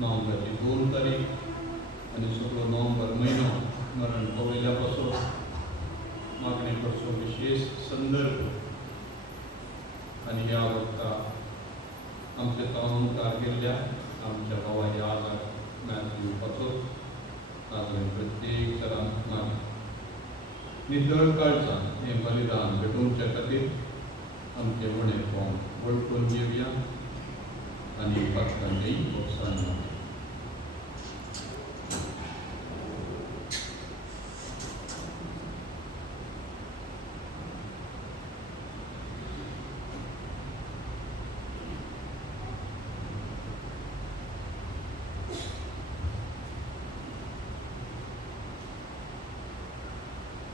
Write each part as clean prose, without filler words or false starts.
नोव्हेंबरची 2 तारीख आणि सगळो नोव्हेंबर महिनो मरण पावयल्या पासून मागणी करचो विशेष संदर्भ आणि ह्या वक्ता आमच्या तावन मुखार गेल्ल्या आमच्या भावाच्या आजार मॅथ्यू दिवपाचो तातूंत प्रत्येक तरान मागणी नितळ काळजान हें बलिदान भेटोवच्या खातीर आमचे उणें पावून वळखून घेवया आणि भक्तांचेय प्रोत्साहन मेळटा.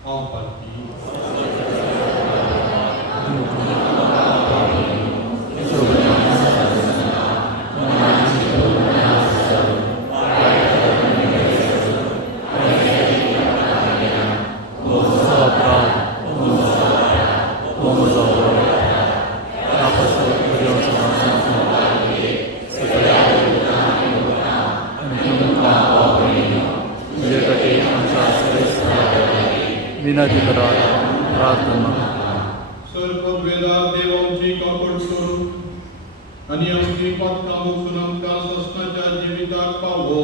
हांव पार्टी विनंती करा प्रार्थना सर्व वेदार देव आमची कापड करू आणि आमची पातका मुसून आमकां सस्नाच्या जिविताक पावो.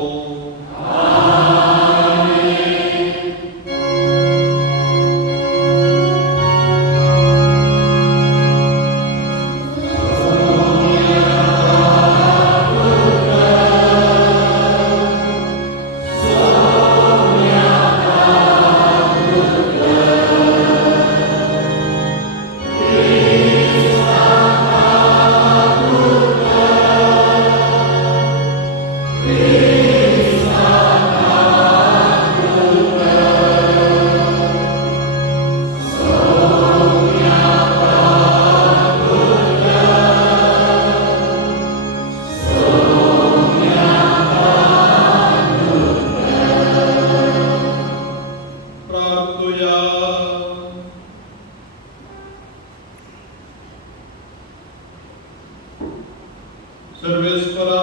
सर्वेश्वरा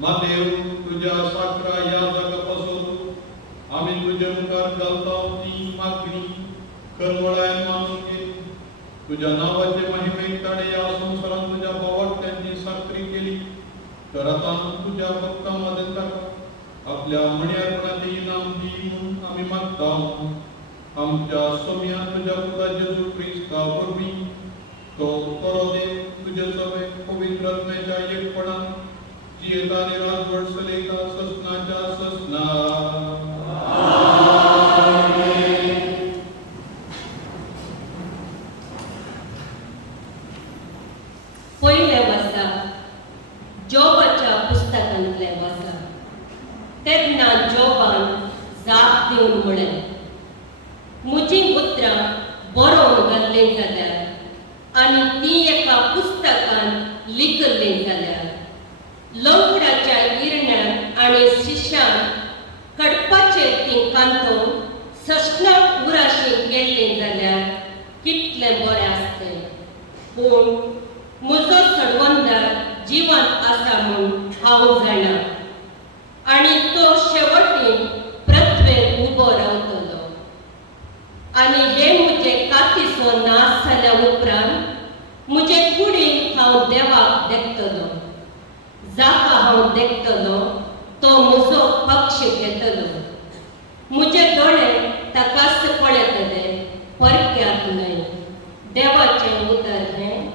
मातेव तुझ्या साखरा या जगापासून आम्ही तुझ्या मुखार घालता ती मागणी करमळायन मानून घे. तुझ्या नावाचे महिमेक ताणे या संसारात तुझ्या भावाट्यांची साखरी केली तर आता तुझ्या भक्तांमध्ये टाका. आपल्या मणियार्पणाचे इनाम दी म्हणून आम्ही मागता. आमच्या सौम्या तुझ्या पुता जेजू ख्रिस्ता वरवीं तो बरो देव तुझे सगळे पवित्र आत्म्याच्या एकपणान जी येता आणि राजवट सलेता ससनाच्या ससना पयले वर्सा जॉबाच्या पुस्तकांतले वर्सा तेन्ना जॉबान जाप दिवन म्हळें म्हजीं उतरां बरोवन घातलीं जाल्यार आनी ती एका पुस्तकान लिखलीं जाल्यार लवकराच्या इरण्यान आनी शिश्यान कडपाचेर ती कांतोवन सशनाक उराशी गेल्लीं जाल्यार कितलें बरें आसतें. पूण म्हजो सडवंदार जिवंत आसा म्हूण हांव जाणा आनी तो शेवटीन प्रथवेर उबो रावतलो. आनी हे म्हजे कातीसो नाश जाल्या उपरांत म्हजे कुडीन हांव देवाक देगतलो. जाका हांव देगतलो तो म्हजो पक्ष घेतलो. म्हजे दोळे ताकाच पळयतले परक्याक न्हय. देवाचें उतर हें.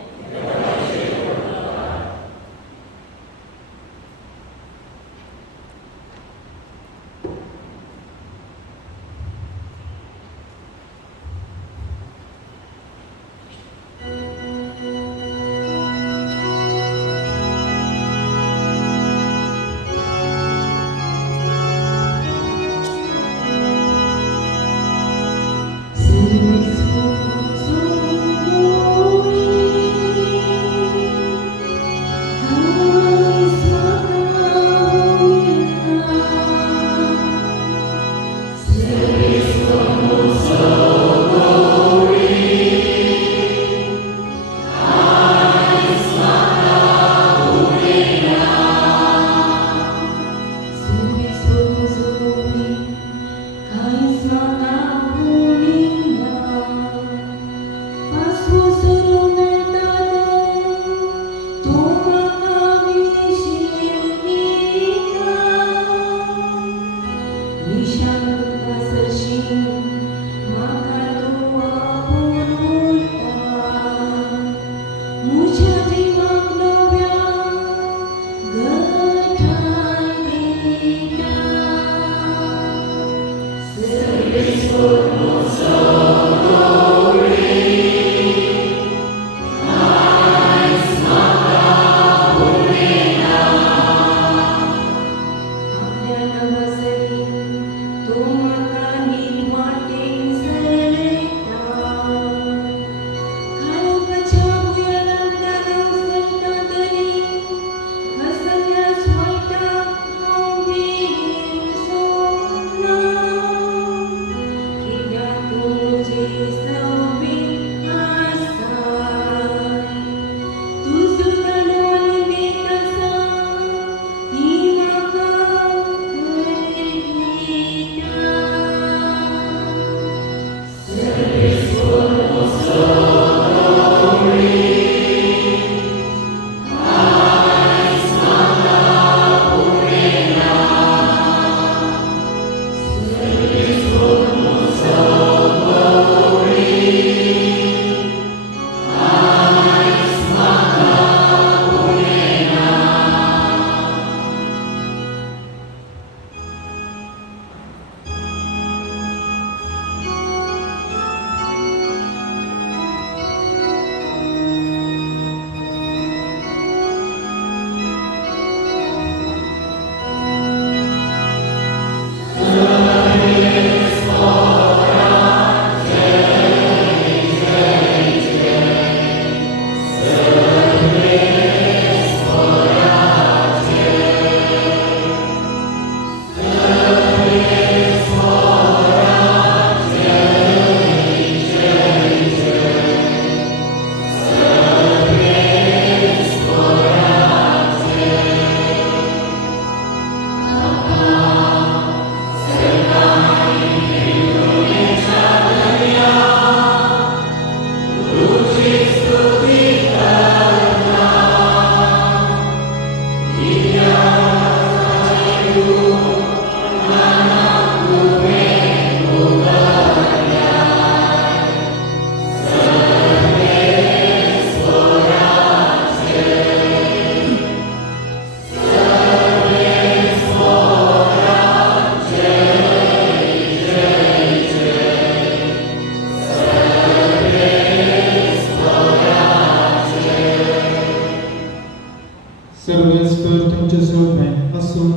सर्वेस्पर तुमचे सोबे आसूं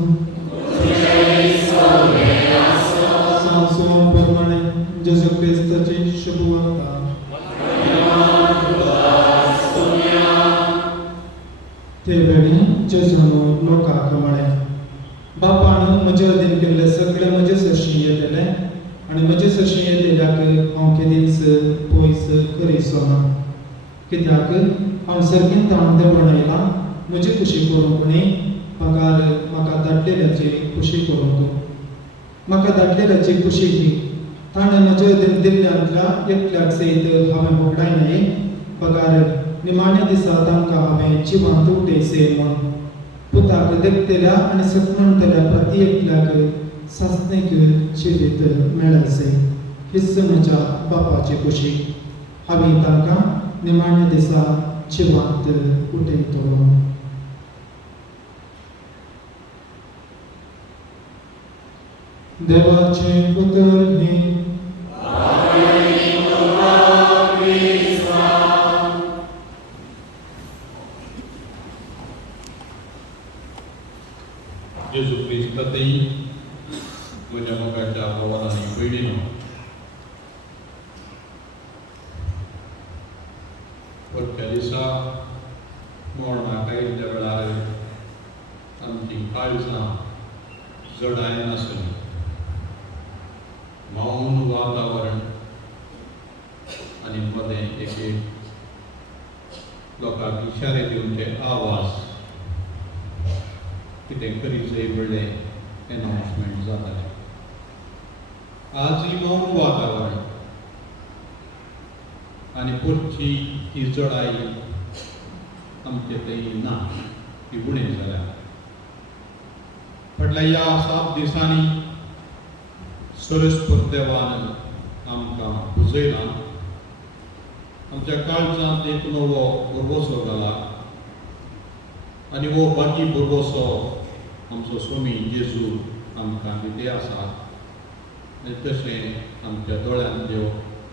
सांसोन प्रमाणे जेजू क्रिस्ताची शुभवार्ता ते वेळी जेजून लोकांक म्हळें बापान म्हजे अधीन केल्ले सगळे म्हजे सरशी येतले आनी म्हजे सरशी येतल्याक हांव केदींच पयस करीसो ना कित्याक हांव सर्गीन ताण देंवून येयलां म्हजी खुशी करूंक न्ही म्हाका धाडलेल्याची खुशी करूंक म्हाका धाडलेल्याची खुशी ही ताणें म्हजे अधीन दिल्ल्यांतल्या एकल्याक सयत हांवें मोकळायनाय पगार निमाण्या दिसा तांकां हांवें जिवंत उठयसे म्हूण पुताक देखतेल्या आनी सकमणतल्या प्रति एकल्याक सासणेक जिवीत मेळयसे हीच म्हज्या बापाची खुशी हांवें तांकां निमाण्या दिसा जिवंत उठयतलो देवाचे पुत्र हे जेजू क्रिस्तातही म्हज्या मोगाच्या भावांनी भयणीनो परत्या दिसा मरणाक आयिल्ल्या वेळार आमची काळजां जडायन आसली मौन वातावरण आनी मदें एक लोकांक इशारे दिवचे आवाज कितें करीचें व्हडलें एनाउन्समेंट जातालें आज ही मौन वातावरण आनी परची ही जडाई आमचे थंय ना ती उणें जाल्या फाटल्या ह्या 7 दिसांनी सरस्वत देवान आमकां बुजयलां आमच्या काळजांत एक नवो भरवोसो घाला आनी वो बाकी भरवोसो आमचो स्वामी जेजू आमकां दिते आसा आनी तशें आमच्या दोळ्यांतल्यो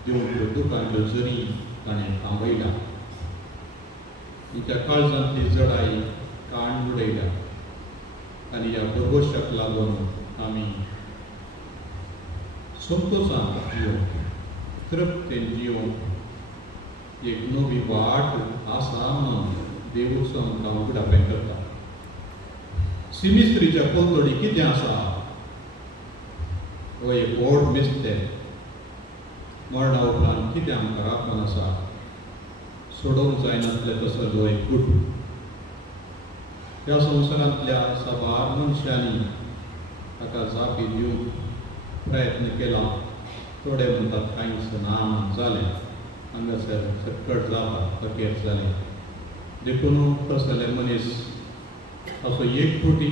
देवळ्यो दुखांच्यो जरी ताणें थांबयल्या तिच्या काळजांतली जडाई काण उडयल्या आनी ह्या भरवोशाक लागून आमी संतोशान जिवंक तृप्तेन जिवंक एक नवी वाट आसा म्हणून देवूच आमकां उगडापें करता सिमिस्त्रीच्या कोंतोडी कितें आसा हो एक व्हड मिस्तें मरणा उपरांत कितें आमकां राखून आसा सोडोवंक जायनासलें तसो एक गुट ह्या संवसारांतल्या साबार मनशांनी ताका जापी दिवंक प्रयत्न केला थोडे म्हणटात कांयच ना जालें हांगासर सक्कट जाता अखेर जालें देखून तसले मनीस असो एक फावटी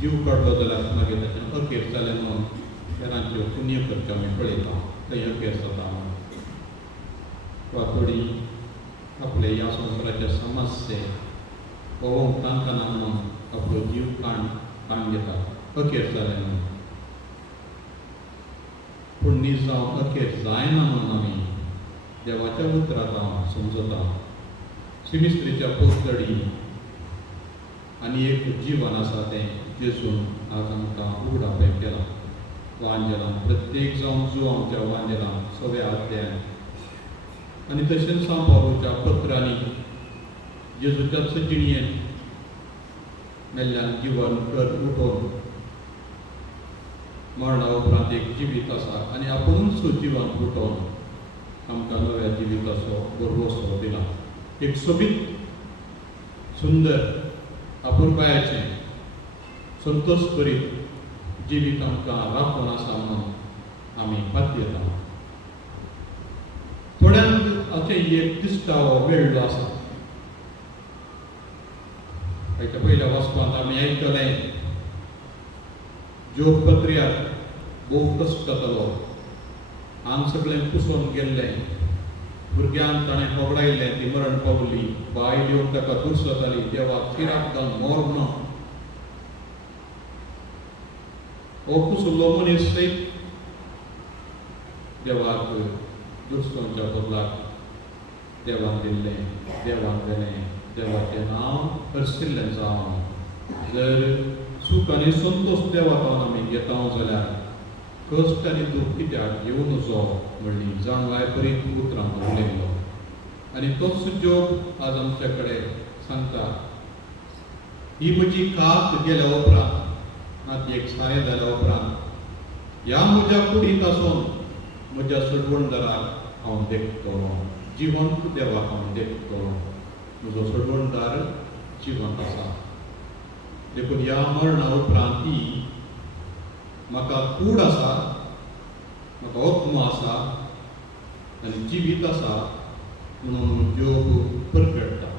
जीव काडलो जाल्यार मागीर ताचें अखेर जालें म्हणून हेरांच्यो पुण्य करच्यो आमी पळयता थंय अखेर जाता म्हणून वा थोडी आपले ह्या संवसाराचे समस्ये पळोवंक तांकां म्हणून आपलो जीव काण घेता अखेर जालें म्हणून पूण न्ही जावं अखेर जायना म्हणून आमी देवाच्या उतरांत हांव समजता सिमिस्त्रीच्या पोतडी आनी एक जीवन आसा तें जेजून आज आमकां उगडापें केलां वांजेलां प्रत्येक जावन जो आमच्या वांजेलां सव्या अध्यायान आनी तशेंच सांव पावलोच्या पत्रांनी जेजूच्या सजिणयेन मेल्ल्यान जिवन कर उठोवन मरणा उपरांत एक जिवीत आसा आनी आपुणूच जिवन उठोवन आमकां नव्या जिविताचो भरवोसो दिला एक सोबीत सुंदर अपुरबायाचें संतोश करीत जिवीत आमकां राखून आसा म्हणून आमी पातयेता थोड्यांक अशें एक दिसता हो वेळ आसा हाच्या पयल्या वचपांत आमी आयकलें जोग पत्र्याक भोव कश्ट जातालो आंग सगळें पुसून गेल्लें भुरग्यांक ताणें पगडायल्लें ती मरण पावली बायल्यो ताका दुस जाताली देवाक शिराक घालून मोर म्हणून हो पुसुल्लो मनीस देवाक दुसोवच्या बदलाक देवान दिल्लें देवान दिलें देवाचें नांव हरसिल्लें जावं. जर सूख आनी संतोश देवा पावन आमी घेता जाल्यार कश्ट आनी दूख कित्याक येवं नजो म्हणली जाणवाय पर्यंत उतरां उलयलो. आनी तोच जोग आज आमचे कडेन सांगता, ही म्हजी कात गेल्या उपरांत आतां एक सारें जाल्या उपरांत ह्या म्हज्या कुडींत आसून म्हज्या सडवणदाराक हांव देखतलो. जिवंत देवाक हांव देखतलो. म्हजो सडवणदार जिवंत आसा. देखून ह्या मरणा उपरांत ती म्हाका कूड आसा, म्हाका आत्मो आसा आनी जिवीत आसा म्हणून जोग परगडटा.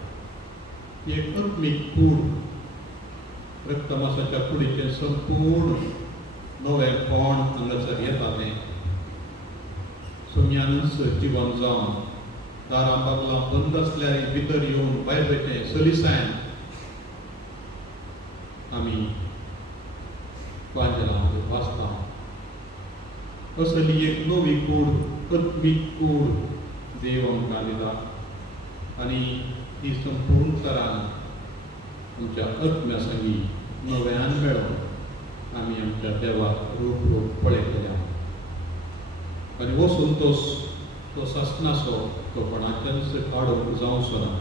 ही एक आत्मीक कूड रक्तमासाच्या कुडीचें संपूर्ण नवें कोण हांगासर येता तें सुम्यानच जिवन जावन दारां बागलां बंद आसल्यार भितर येवन बायबेचें सलिसायन आमी वांजलां वाचता. असली एक नवी कूड, आत्मीक कूड देव आमकां दिता आनी ही संपूर्ण तरान आमच्या आत्म्या संगी नव्यान मेळोन आमी आमच्या देवाक रूप पळयतल्या. आनी हो संतोश तो सासनाचो तो कोणाच्याच काडूंक जावचो ना.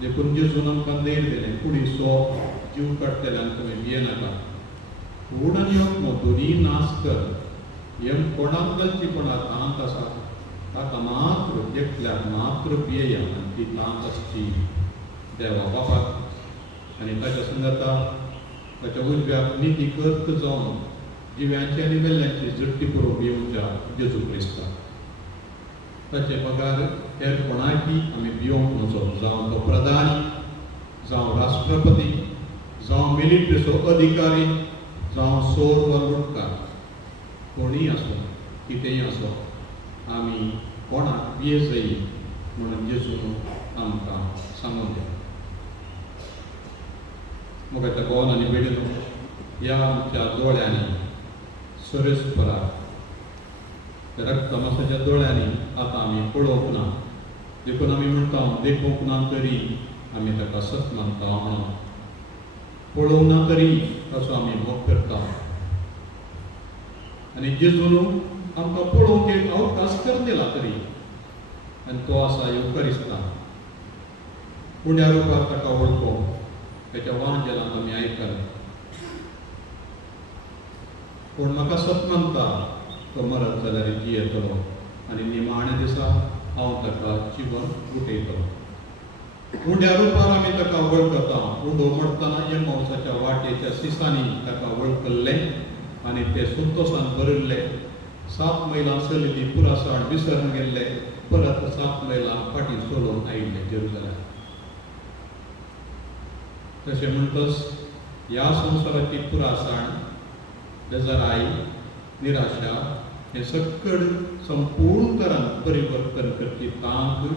देखून जेजून आमकां नेर दिलें, कुडीचो जीव काडटल्यान तुमी भियेनाका. कूड आनी आत्मो दोनी नाश कर. हें कोणाक घालची कोणाक तांत आसा ताका मात्र एकल्याक मात्र भियेया आनी ती तांत आसची देवा बापाक आनी ताच्या संगता ताच्या उजव्याक निधी कर्त जावन जिव्यांची आनी वेल्ल्यांची झडटी करूंक येवच्या जेजू क्रिस्ताक. ताचे पगार हेर कोणाकी आमी भियोंक नजो, जावं तो प्रधानी, जावं राष्ट्रपती, जावं मिलिटरीचो अधिकारी, जावं सोर वा लुटकार, कोणीय आसूं कितेंय आसूं आमी कोणाक भिये जायी म्हणून जेजून आमकां सांगून दिया. मोगाच्या गोवन आनी बेडीनो, ह्या आमच्या दोळ्यांनी सुरेस्पराक रक्तमासाच्या दोळ्यांनी आतां आमी पळोवंक ना. देखून आमी म्हणटा देखूंक ना तरी आमी ताका सत मानता म्हणून. पळोवंक ना तरी असो आमी मोग करता. आनी जेजून आमकां पळोवंक एक अवकाश कर दिला तरी आनी तो आसा युकरिस्तान. पुण्या रुपार ताका वळखोवंक ताच्या वांजेलांत आमी आयकले. पूण म्हाका सत मानता तो मरत जाल्यार जियेतलो आनी निमाणे दिसा हांव ताका जिवन गुटयतलो. उंड्या रुपार आमी ताका वळखता. उंडो मरतना येमौसाच्या वाटेच्या सिसांनी ताका वळखल्लें आनी ते संतोशान भरिल्ले 7 मैलां चलिल्ली पुरासाण विसरून गेल्ले, परत 7 मैलां फाटीं चलोवन आयिल्ले जेरुसलेम. तशें म्हणटच ह्या संवसाराची पुरासाण, बेजाराई, निराशा हें सकड संपूर्ण तरान परिवर्तन करपी तांक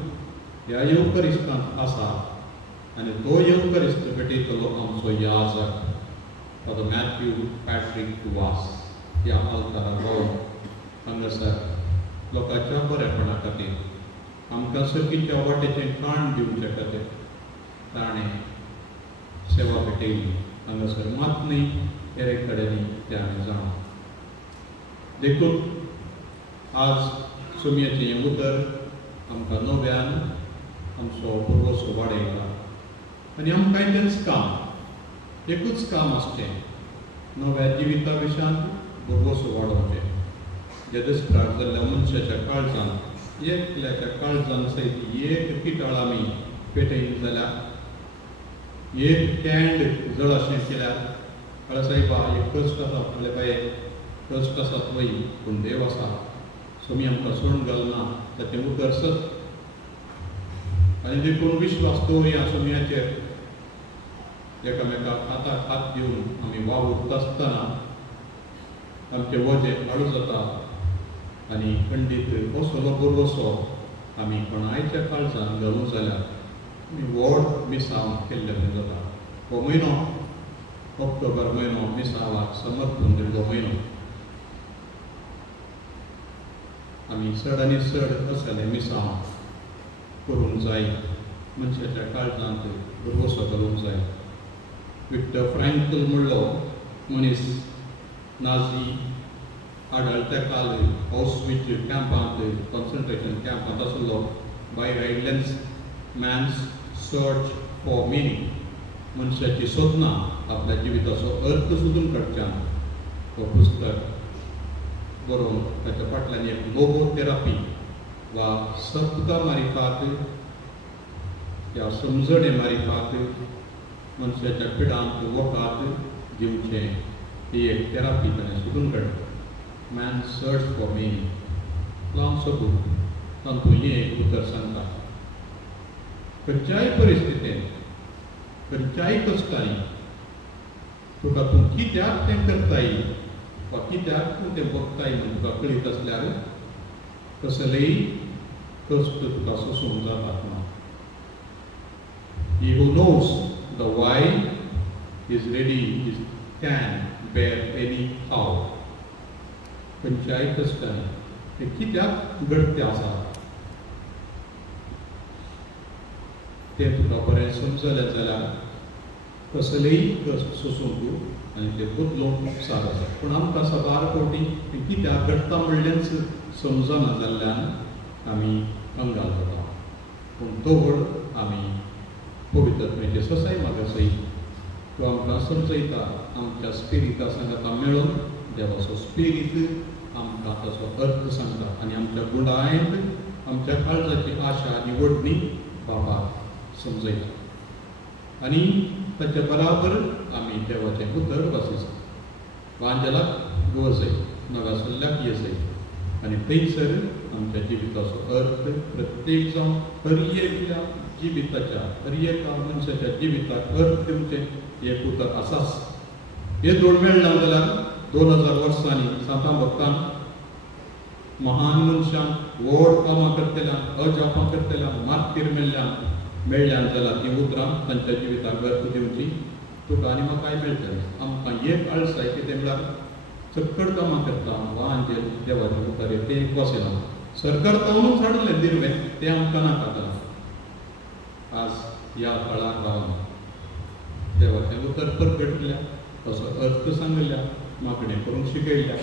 ह्या येवकरिस्तांत आसा आनी तो येवकरिस्त भेटयतलो आमचो याजक फादर मॅथ्यू पॅट्रीक वास ह्या आल्तारा भोंवन हांगासर लोकांच्या बरेपणा खातीर आमकां सर्गीच्या वाटेचें काण दिवचे खातीर ताणें सेवा भेटयली. हांगासर मात न्ही हेरे कडेनी तें आमी जाणा. देखून आज सुमयेचें हें उतर आमकां नव्यान आमचो पुर्वसो वाडयता आनी आमकां तेंच काम, एकूच काम आसचें, नव्या जिविता विशांत पुर्वसो वाडोवचें. जे दिसप्राट जाल्ल्या मनशाच्या काळजांत एकल्याच्या काळजान सयत एक पिटाळ आमी पेटयली जाल्यार, एक कॅन्ड जळ अशें केल्यार कळसायबा एक कश्ट आसा, म्हणले बाये कश्ट आसात वय पूण देव आसा, सोमी आमकां सोडून घालना, ताचें उतर सत. आनी देखून विश्वास दवरया सोमयाचेर. एकामेकाक हाताक हात दिवन आमी वावूरता आसतना आमचें वजें हळू जाता आनी खंडीत असलो बरोसो आमी कोणायच्या काळजान घालूं जाल्यार आमी व्हड मिसांव केल्ले जाता. हो म्हयनो ऑक्टोबर म्हयनो मिसावाक समर्पण दिल्लो म्हयनो. आमी चड आनी चड असले मिसांव करूंक जाय. मनशाच्या काळजांत गोरवोसो करूंक जाय. विक्टर फ्रँकल म्हणलो मनीस नाझी आढळत्या काल ऑस्विच कॅम्पांत कॉन्सन्ट्रेशन कॅम्पांत आसलो भायर आयिल्ल्यान मॅन्स सर्च फॉर मिनींग मनशाची सोदना आपल्या जिविताचो अर्थ सोदून काडच्यान हो पुस्तक बरोवन ताच्या फाटल्यान एक लोगो थेरपी वा सत्ता मारिफात या समजणे मारिफात मनशाच्या पिडांत वोकात दिवचें ही एक थेरपी ताणें सोदून काडली. मॅन सर्च फॉर मिनींग ल्हानसो बूक तातूंत हें एक उतर सांगता. खंयच्याय परिस्थितींत खंयच्याय कश्टांनी तुका तूं कित्याक तें करताय वा कित्याक तूं तें बगताय म्हूण तुका कळीत आसल्यार कसलेय कश्ट तुका सोसूंक जातात ना. He who knows the why is ready, can bear any how. खंयच्याय कश्टांनी ते कित्याक घडते आसा तें तुका बरें समजलें जाल्यार कसलेय कश्ट सोसूंक तूं आनी ते बदलूंक सार आसा. पूण आमकां सबार फावटी तें कित्याक घडटा म्हणलेंच समजना जाल्ल्यान आमी कंगाल जाता. पूण दवड आमी पवित्रतेचे ससाय मागासय तो आमकां समजयता. आमच्या स्पिरिता सांगाता मेळून देवाचो स्पिरीट आमकां ताचो अर्थ सांगता आनी आमच्या गुणायंत आमच्या काळजाची आशा आनी वडणी बापाक समजयता. आनी ताच्या बराबर आमी देवाचें उतर वाचयता. वांजलाक वचय नगासल्ल्याक येसय आनी थंयसर आमच्या जिविताचो अर्थ प्रत्येक जावन हर एका जिविताच्या हर एका मनशाच्या जिविताक अर्थ दिवचें एक उतर आसाच. हे दोन मेळना जाल्यार 2000 वर्सांनी सांता भक्तान महान मनशांक व्हड कामां करतल्यांक अजापां करतल्यांक मार्तीर मेळ्ळ्यान जाल्यार ती उतरां तांच्या जिविताक अर्थ दिवची तुका आनी म्हाकाय मेळटलें. आमकां एक आळसाय कितें म्हळ्यार चक्कड कामां करता वा आंजेल देवाचें उतर तें एक वचना. सरकार तावनूच हाडलें दिरवें तें आमकां नाका जालां. आज ह्या काळाक रावन देवाचें उतर परगटल्या तसो अर्थ सांगल्या मागणें करूंक शिकयल्या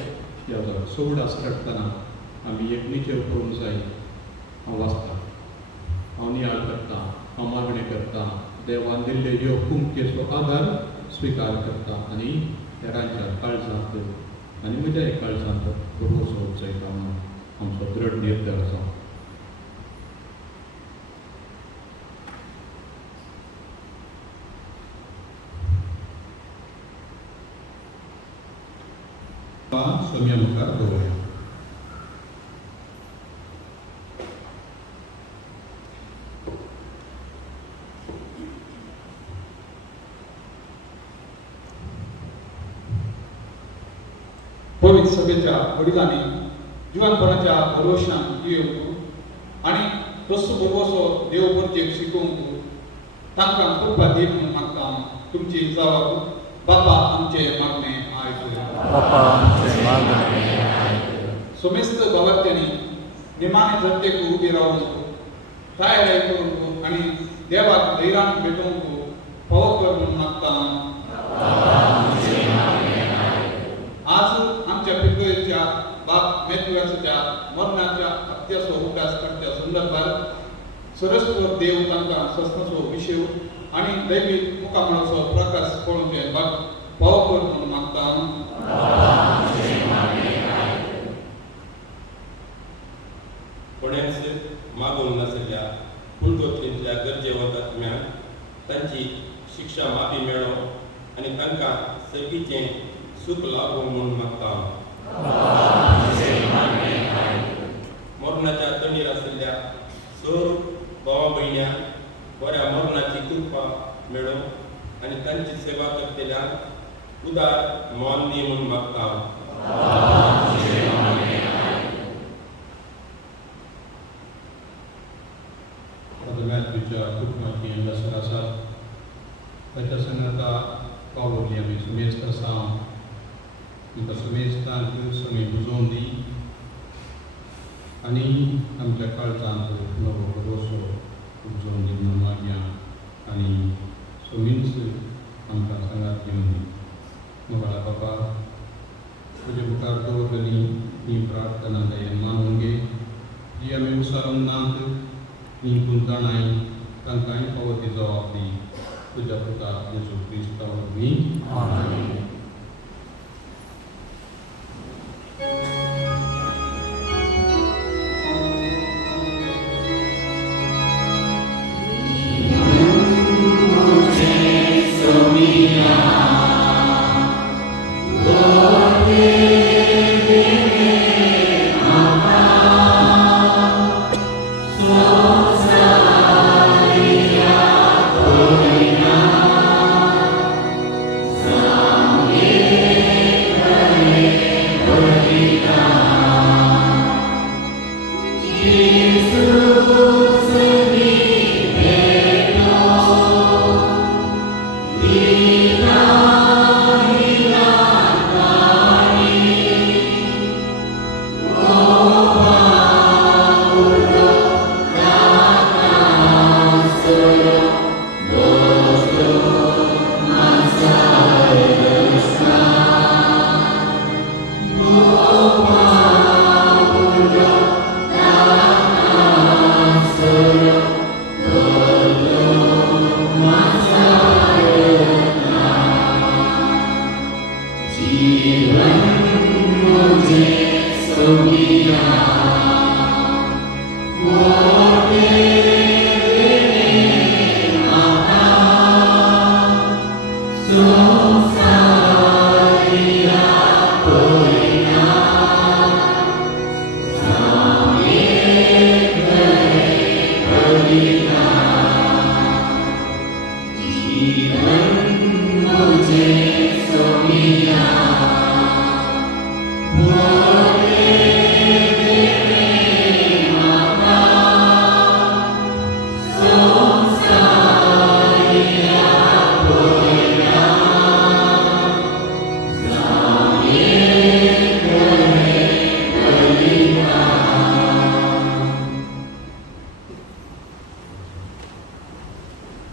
ह्याचो सोवडास काडटना आमी एक निचेव करूंक जाय. हांव वाचतां, हांव नियाळ करतां, हांव मागणें करतां, देवान दिल्ले ह्यो कुमकेचो आदार स्विकार करता आनी हेरांच्या काळजांत आनी म्हज्याय काळजांत भरवोसो उचयता म्हणून आमचो दृढ निर्धार आसा. सोम्या मुखार दवरया. पवित्र सभेच्या वडिलांनी जिवनपणाच्या भरवशान येवंक आनी तसो भरवसो देव परतेक शिकोवंक तांकां कृपा दी म्हणून मागता. तुमची जबाब बापा आमचे मागणें आयकूया. बापा आमचे मागणे सोमेस्त गांवांतल्यांनी निमाणे जत्तेक उबी रावूंक तयारी करूंक आनी देवाक धैर्यान भेटोवंक फावो कर म्हणून मागता. आज आमच्या पितृच्या बाप मेथुराच्या मरणाच्या हत्याचो उपास करच्या संदर्भात सरस्वत देव तांकां सस्नाचो विशय आनी दैवीक मुखामळाचो प्रकाश पळोवचे फावो कर म्हणून मागता. कोणेच मागून नासल्या कुलगोत्रींतल्या गरजेवंतांतल्यान तांची शिक्षा माफी मेळो आनी तांकां सर्गीचें सुख लाभो म्हणून मागता. मरणाच्या तणीर आशिल्ल्या सर भावा भयण्यांक बऱ्या मरणाची कृपा मेळो आनी तांची सेवा करतल्यांक उदार मोल दी म्हणून मागता. मॅथ्यूच्या कुटुंबाची हंगासर आसा ताच्या संगता पावली आमी सुमेस्त आसा. आमकां सुमेस्तांक सगळी बुजोवन दी आनी आमच्या काळजांत नवो भरवसो बुजोवन दी म्हणून मागया आनी सो मिन्स आमकां सांगात घेवन दी मोगळा बाबा तुजे मुखार दवरलेली ही प्रार्थना दयेन मानून घे जी आमी उसारून नात नी तूं जाणाय तांकांय फावो ती जबाब दी तुज्या पुता येशू क्रिस्ता वरवीं आमेन.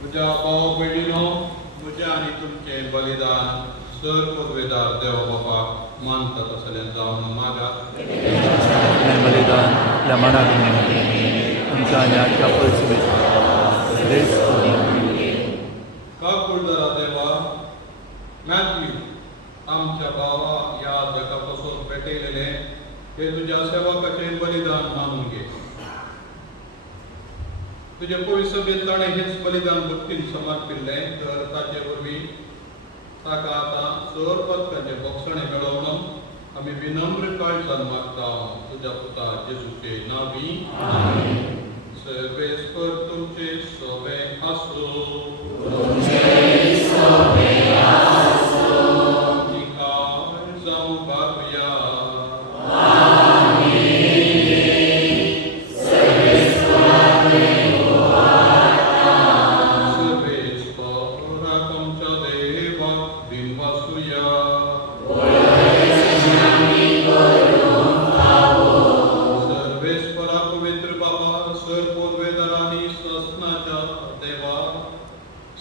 म्हज्या भाव भयणीनो म्हजें आनी तुमचें बलिदान सर पदवेदार देव बापाक मानता तसलें जावन मागा आपलें बलिदान आपल्या मनाक आमच्या आनी आख्या परिस्थितीत श्रेष्ठ काकुळदरा देवा मॅथ्यू आमच्या भावा ह्या जगा पासून पेटयलेलें हे तुज्या सेवकाचें बलिदान मानून घे तुजे पवित्र सभेत ताणें हेच बलिदान भक्तीन समर्पिल्लें तर ताचे वरवीं ताका आतां सर पदकाचें बक्षणें मेळोवन आमी विनम्र काळजान मागता तुज्या पुता जेजूचे नांवी सर्वेस्पर तुमचे सोबे आसूं निकार जावं बाबया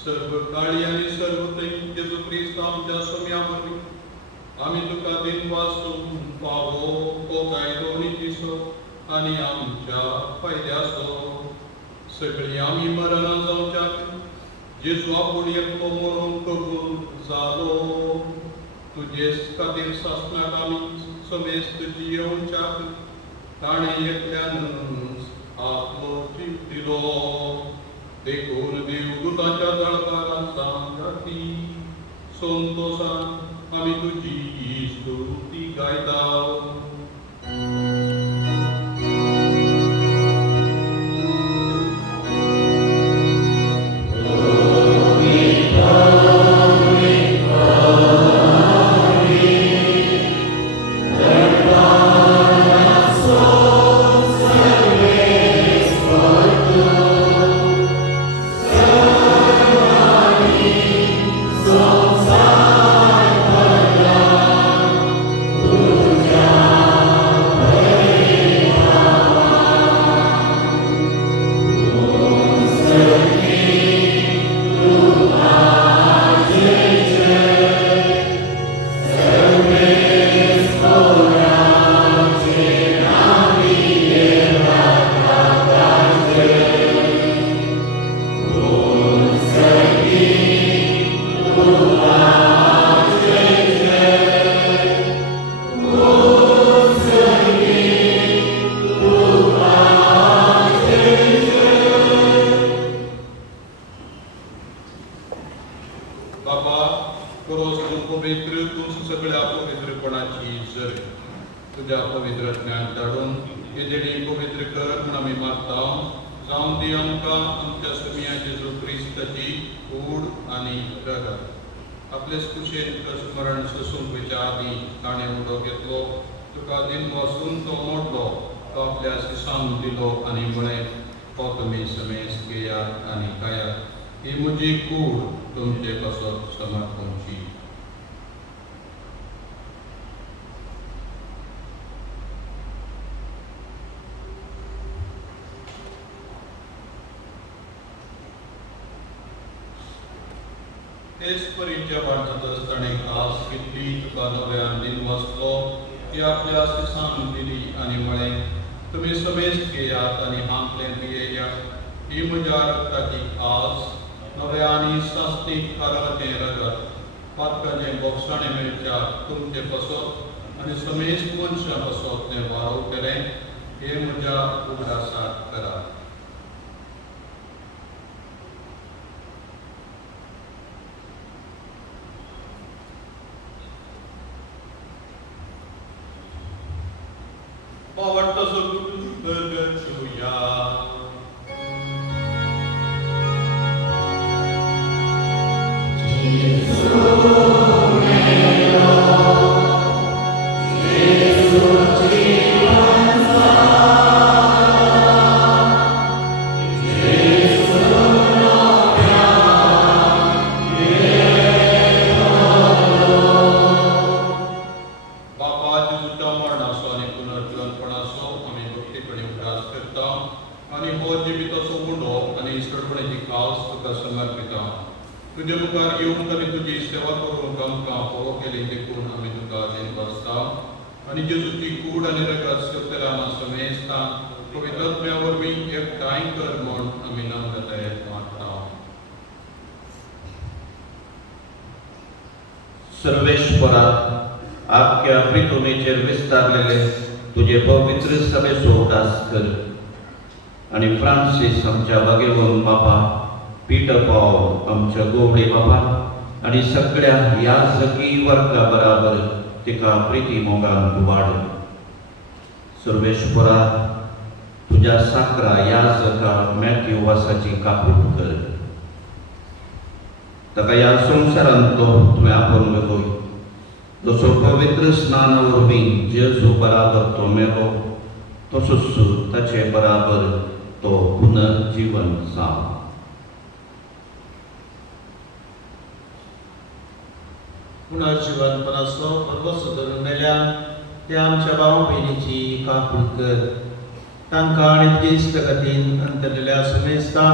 सर्व काळी आणि सर्व दैव जेजू ख्रिस्त आमच्या सम्यावरवीं आमी तुका दिन वाचून पावो हो काय दोनी दिसो आनी आमच्या फायद्याचो सगळीं आमी मरणां जावच्याक जेजू आपूण एकलो मरून कबूल जालो तुजेच खातीर सासणाक आमी समेस्त जियोवच्याक ताणें एकल्यानच आपलो जीव दिलो देखून देवदूतांच्या जळकारांत सांगाती संतोषान आमी तुजी स्तुती गायता पवित्र तूं सगळ्या पवित्रपणाची जर तुझ्या पवित्रज्ञान धाडून हे देणी पवित्र कर म्हूण आमी मागता जावं ती आमकां आमच्या सुमिया जेजू क्रिस्ताची कूड आनी रगत आपलेच कुशेन स्मरण सोसूंक वेच्या आदीं ताणें उडो घेतलो तुका दिल्लो वसून तो मोडलो तो आपल्या शिसान दिलो आनी म्हळें तो तुमी समेस घेयात आनी खायात ही म्हजी कूड तुमचे कसोत समर्पणची. तेच परीच्या वाटतच ताणें खास कितली तुका नव्यान दिन वाचलो ती आपल्या शिसान दिली आनी म्हळें तुमी समेस घेयात आनी हांतलें पियेयात ही म्हज्या रगताची खास नव्या आनी सास्तीक कारवतें रगत पातकाचें बोगसाणें मेळच्या तुमचे पसत आनी समेस मनशां पसत तें वारो केलें हे म्हज्या उगडासाक करात. Pavarta Sagut Bergacuya. तुझे मुखार येऊन आनी तुजी सेवा करूंक आमकां फोव केली देखून आमी तुका देन बसता आनी जेजूची कूड आनी रगत सत्यरामा समेस्ता पवित्रत्म्या वरवीं एकठांय कर म्हूण आमी नम्रतायेन मागता. सर्वेश्वरा आख्या पृथ्वीचेर विस्तारलेले तुझे पवित्र सभेचो उदास कर आनी फ्रांसीस आमच्या वागेवून बापा पीटर पॉल आमच्या गोवडे बापा आनी सगळ्या याजकी वर्गा बराबर तिका प्रिती मोगान वाड. सर्वेश्वरा तुझ्या साकरा याजका मॅथ्यू वासाची कापूर कर ताका ह्या संवसारांतलो तुवें आपोवन घेतोय जसो पवित्र स्नाना वरवीं जेजू बराबर तो मेलो तसोच ताचे बराबर तो पुनर्जीवन जावं. पुनर्जीवनपणाचो पर्वसो धरून मेल्यान ते आमच्या भाव भयणीची काकूळ कर तांकां आनी तुजे इश्टगतीन अंतरलेल्या सुमेस्ता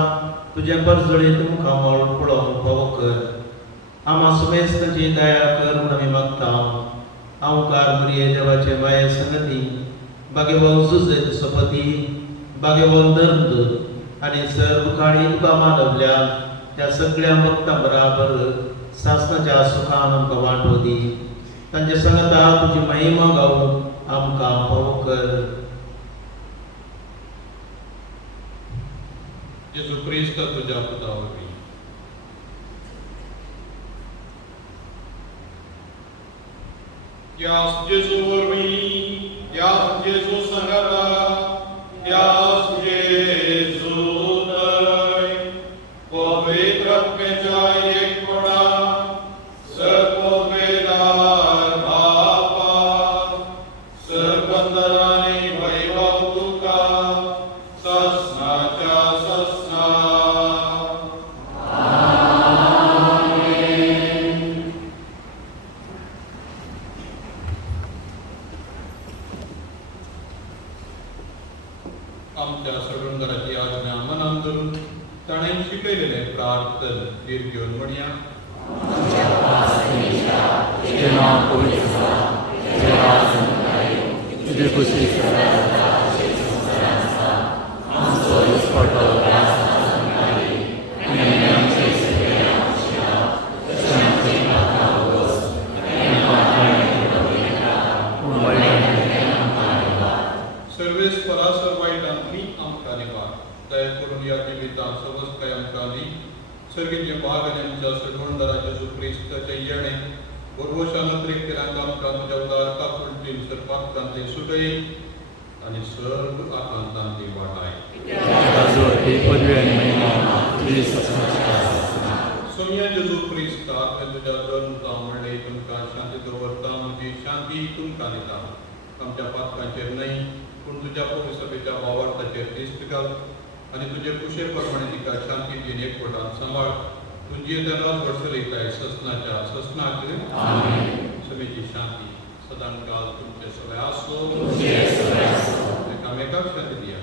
तुजे परजळीत मुखामळ पळोवंक फोव कर. आम्हा सुमेस्ताची दया कर म्हूण आमी मागता. हांवकार मरिये देवाचे माये संगती बागेवंत सुजैत सपती बागेवंत दर्द आनी सर्व काळी तुका मानवल्या त्या सगळ्या भक्तां बराबर सासणाच्या सुखान आमकां वांटो दी. तांचे सांगता तुजी महिमा गावून आमकां फोव कर. जेजू क्रिस्त तुझ्या पुता वरवीं यास जेजू वरवीं यास जेजू संगता यास जेजू तय पवित्रत्वेच्या एकपणा सर्ववेदार बापा सर्वंतरांनी वैभव तुका सस्नाच्या सस्ना. आमच्या सडुंगराची आज्ञा मनान धरून ताणें शिकयलेले प्रार्थन दीर घेवन म्हणया. तें नांव पवित्र आसा, तें राज तुजे कुशीक आमचो दिसपडटो त्रास आनी आमचे सर्वेस परासर वायटांतली आमकां निवार दया करून या जिवितां सवस्ताय आमकां दी. सर्गीचे भाग आनी आमच्या सडवंदरा जेजू क्रिस्ताचे येणे गोरवशानत्रेक तेरांगा आमकां तुज्या उदार कापुलटीन सरपातकांतले सुटय आनी सर्व आकांतांतली वाटाय. ताजो ही पदवी आनी महिमा तुजी सचमुच सोम्या जेजू क्रिस्ता तुज्या धर्मता म्हणले तुमकां शांती दवरता म्हजी शांती तुमकां दिता. आमच्या पातकांचेर न्हय पूण तुज्या पवित्र सभेच्या वावरताचेर दिश्ट घाल आनी तुजे कुशे प्रमाणे तिका शांती दिन एकवटान सांबाळ. तुजी येदनाच वर्सलिताय ससनाच्या ससनाक समेची शांती सदां काल तुमचे सगळे आसो. एकामेकाक शांती दिया.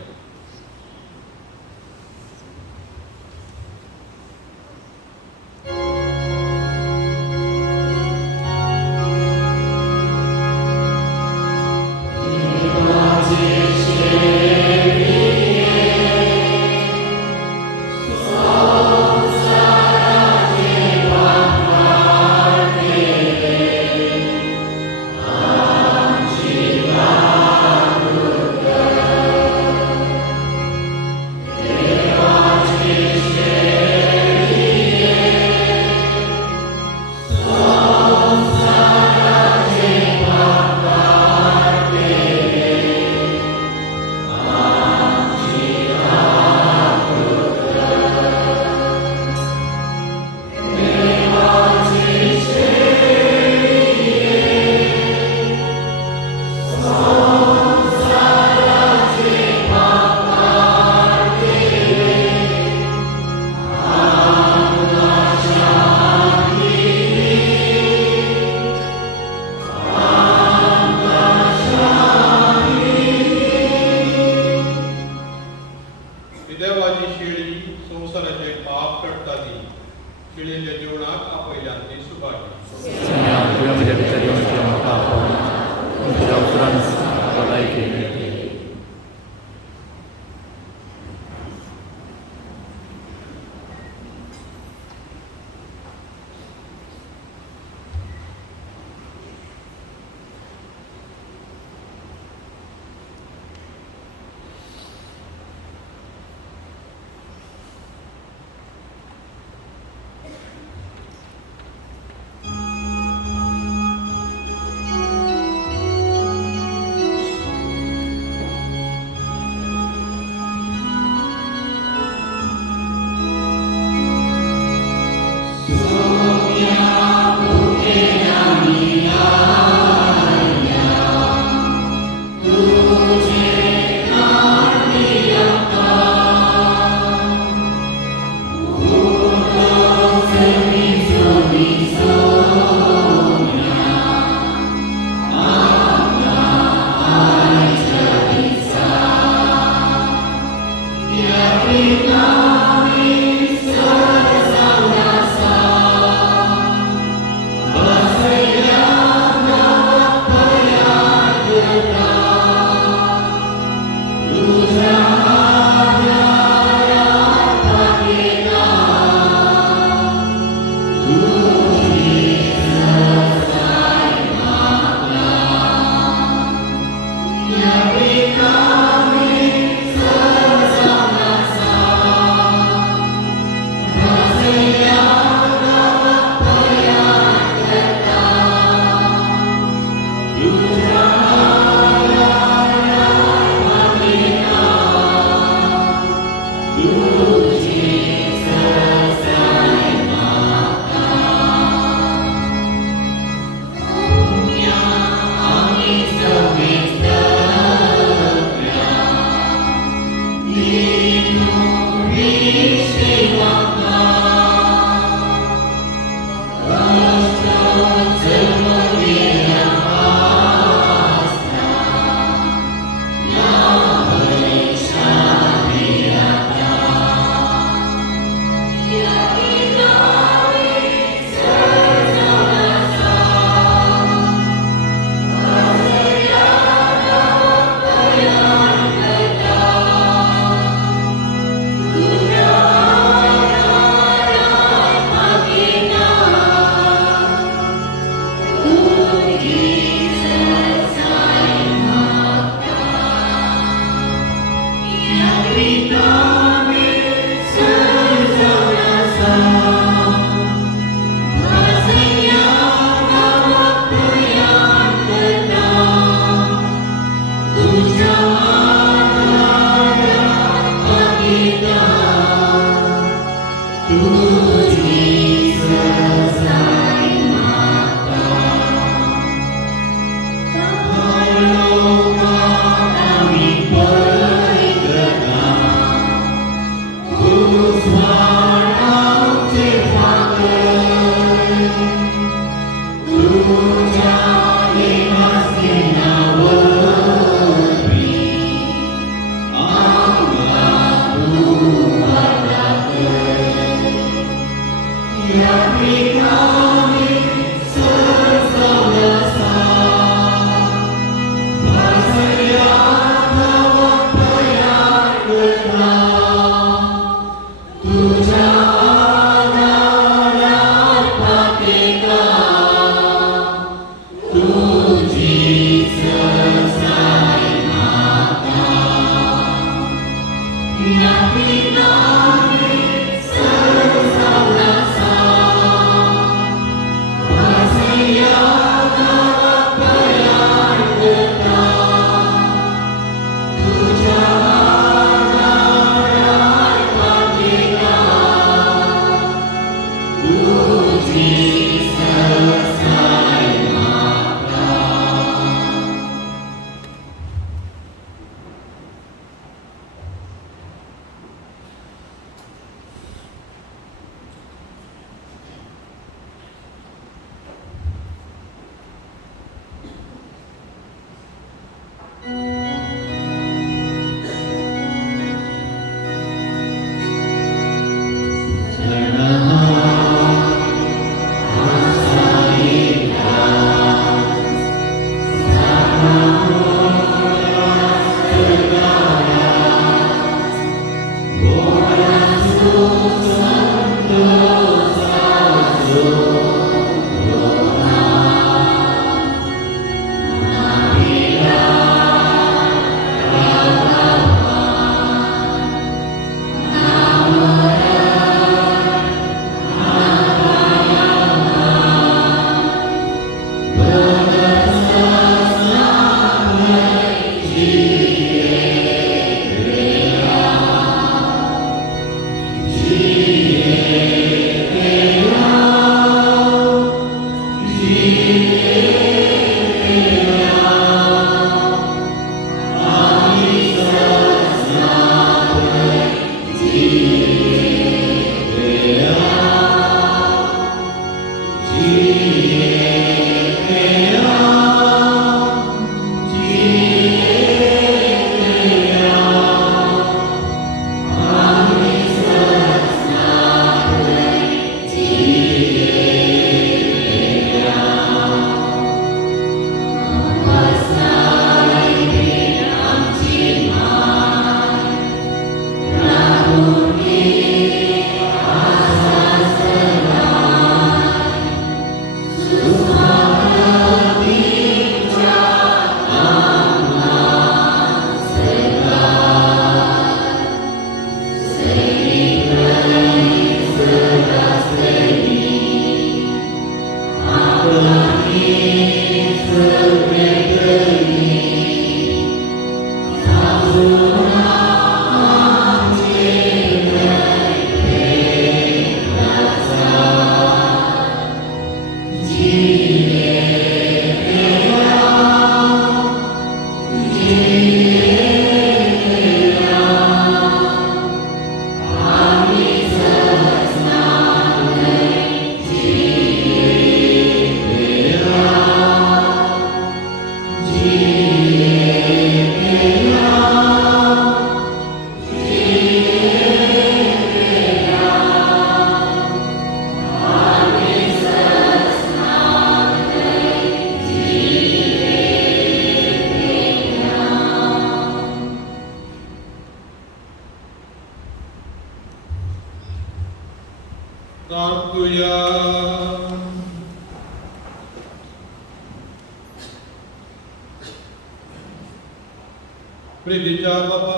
प्रितीच्या बाबा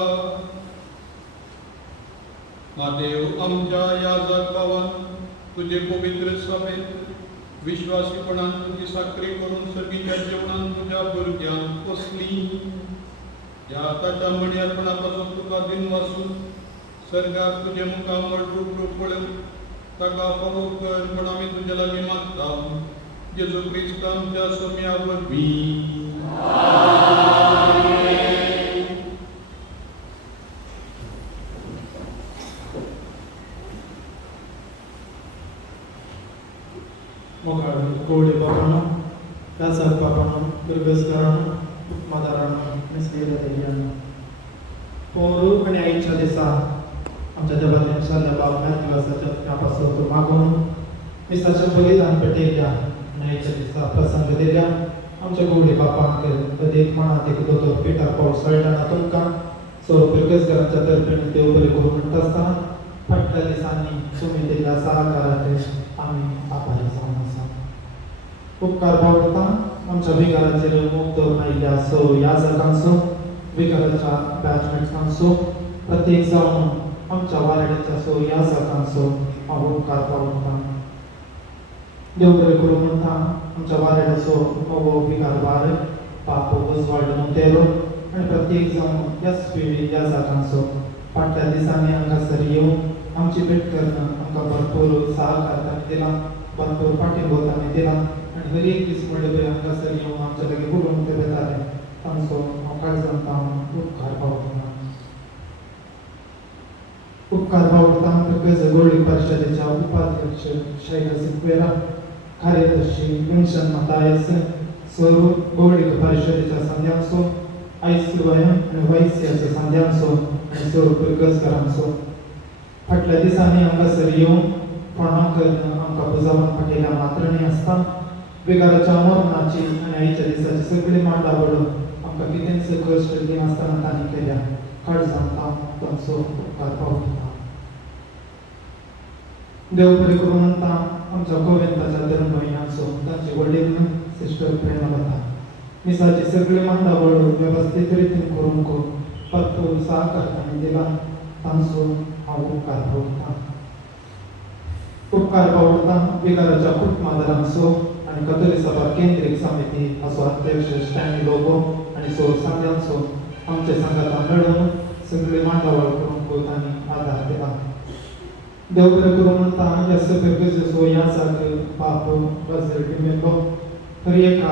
हा देव आमच्या याजक भावान तुझे पवित्र सभेत विश्वासीपणान तुझी साखरी करून सगळीच्या जेवणान तुझ्या भुरग्यांक पोसली. या ताच्या मणियारपणापासून तुका दिन वाचून सर्गाक तुझे मुखामळ रूप पळय ताका फावो कर म्हण आमी तुझ्या लागीं मागता. जेजू क्रिस्त आमच्या सोम्या वरवीं. मोगाळ कोडे बाबांनो Casa Papano, Burgasgarano, Madarano, Mesquita de Llano. Poru आणि आईच्या दिसा आमच्या देवाने शाल्या बाबा दिवसाच्या त्यापासून तो मागून मिसाच्या बलिदान पेटेल्या आणि आईच्या दिसा प्रसंग दिल्या आमच्या गोडे बापांक कधीक मनात एक दोतो पिठार पाऊस सळटाना तुमकां सो बुरगसगरांच्या तर्फेन देव बरें करूं म्हणटा आसतना फाटल्या दिसांनी तुमी दिल्या सहकाराचे आमी आभारी जावन आसा उपकार भावता आमच्या बिगाराचेर मुक्त आयिल्ल्या सो याजकांचो बिगाराच्या बॅचमेट्सांचो प्रत्येक जावन आमच्या वारेड्याच्या सो याजकांचो हांव उपकार भावता देव बरें करूं म्हणटा आमच्या वारेड्याचो नवो बिगारवार पापो वजवाड मोतेरो आनी प्रत्येक जावन येसवी याजकांचो फाटल्या दिसांनी हांगासर येवन आमची भेट करता आमकां भरपूर सहकार दिला भरपूर पाठिंबो तांणी दिला आनी हर एक दीस म्हणले हांगासर येवन आमचे लागीं उलोवंक ते येताले तांचो हांव काळजांत उपकार भावता उपकार भावता गजगोळी परिशदेच्या उपाध्यक्ष शैला सिक्वेरा कार्यदर्शी विंशन मतायस स्वरूप गोळी परिशदेच्या संध्यांचो आयसीवायम आणि वायसीयाच्या संध्यांचो आणि स्वरूप गजगरांचो फाटल्या दिसांनी हांगासर येवन कोणाक आमकां बुजावन फाटयल्या मात्र न्ही आसता बिगाराच्या मरणाची आनी आईच्या दिसाची सगळी मांडावळ आमकां कितेंच कश्ट दिनासतना तांणी केल्या काळजांत तांचो उपकार भावता देव बरें करूं म्हणटा आमच्या गोविंदाच्या धर्म भयणांचो तांचे वडील सिस्टर प्रेमलता मिसाची सगळी मांडावळ वेवस्थीत रितीन करूंक भरपूर सहकार तांणी दिला तांचो हांव उपकार भावता उपकार भावता बिगाराच्या कुटुंबादारांचो आनी कथोलिक सभा केंद्रीय समिती हाचो अध्यक्ष स्टॅनी लोबो आनी सो सांग्यांचो आमचे संघात मेळून सगळी मांडावळ करूंक तांणी आदार दिला देव बरें करूं म्हणटा ह्या सगळ्यो यासाक बाप वाजरटी मेलो हर एका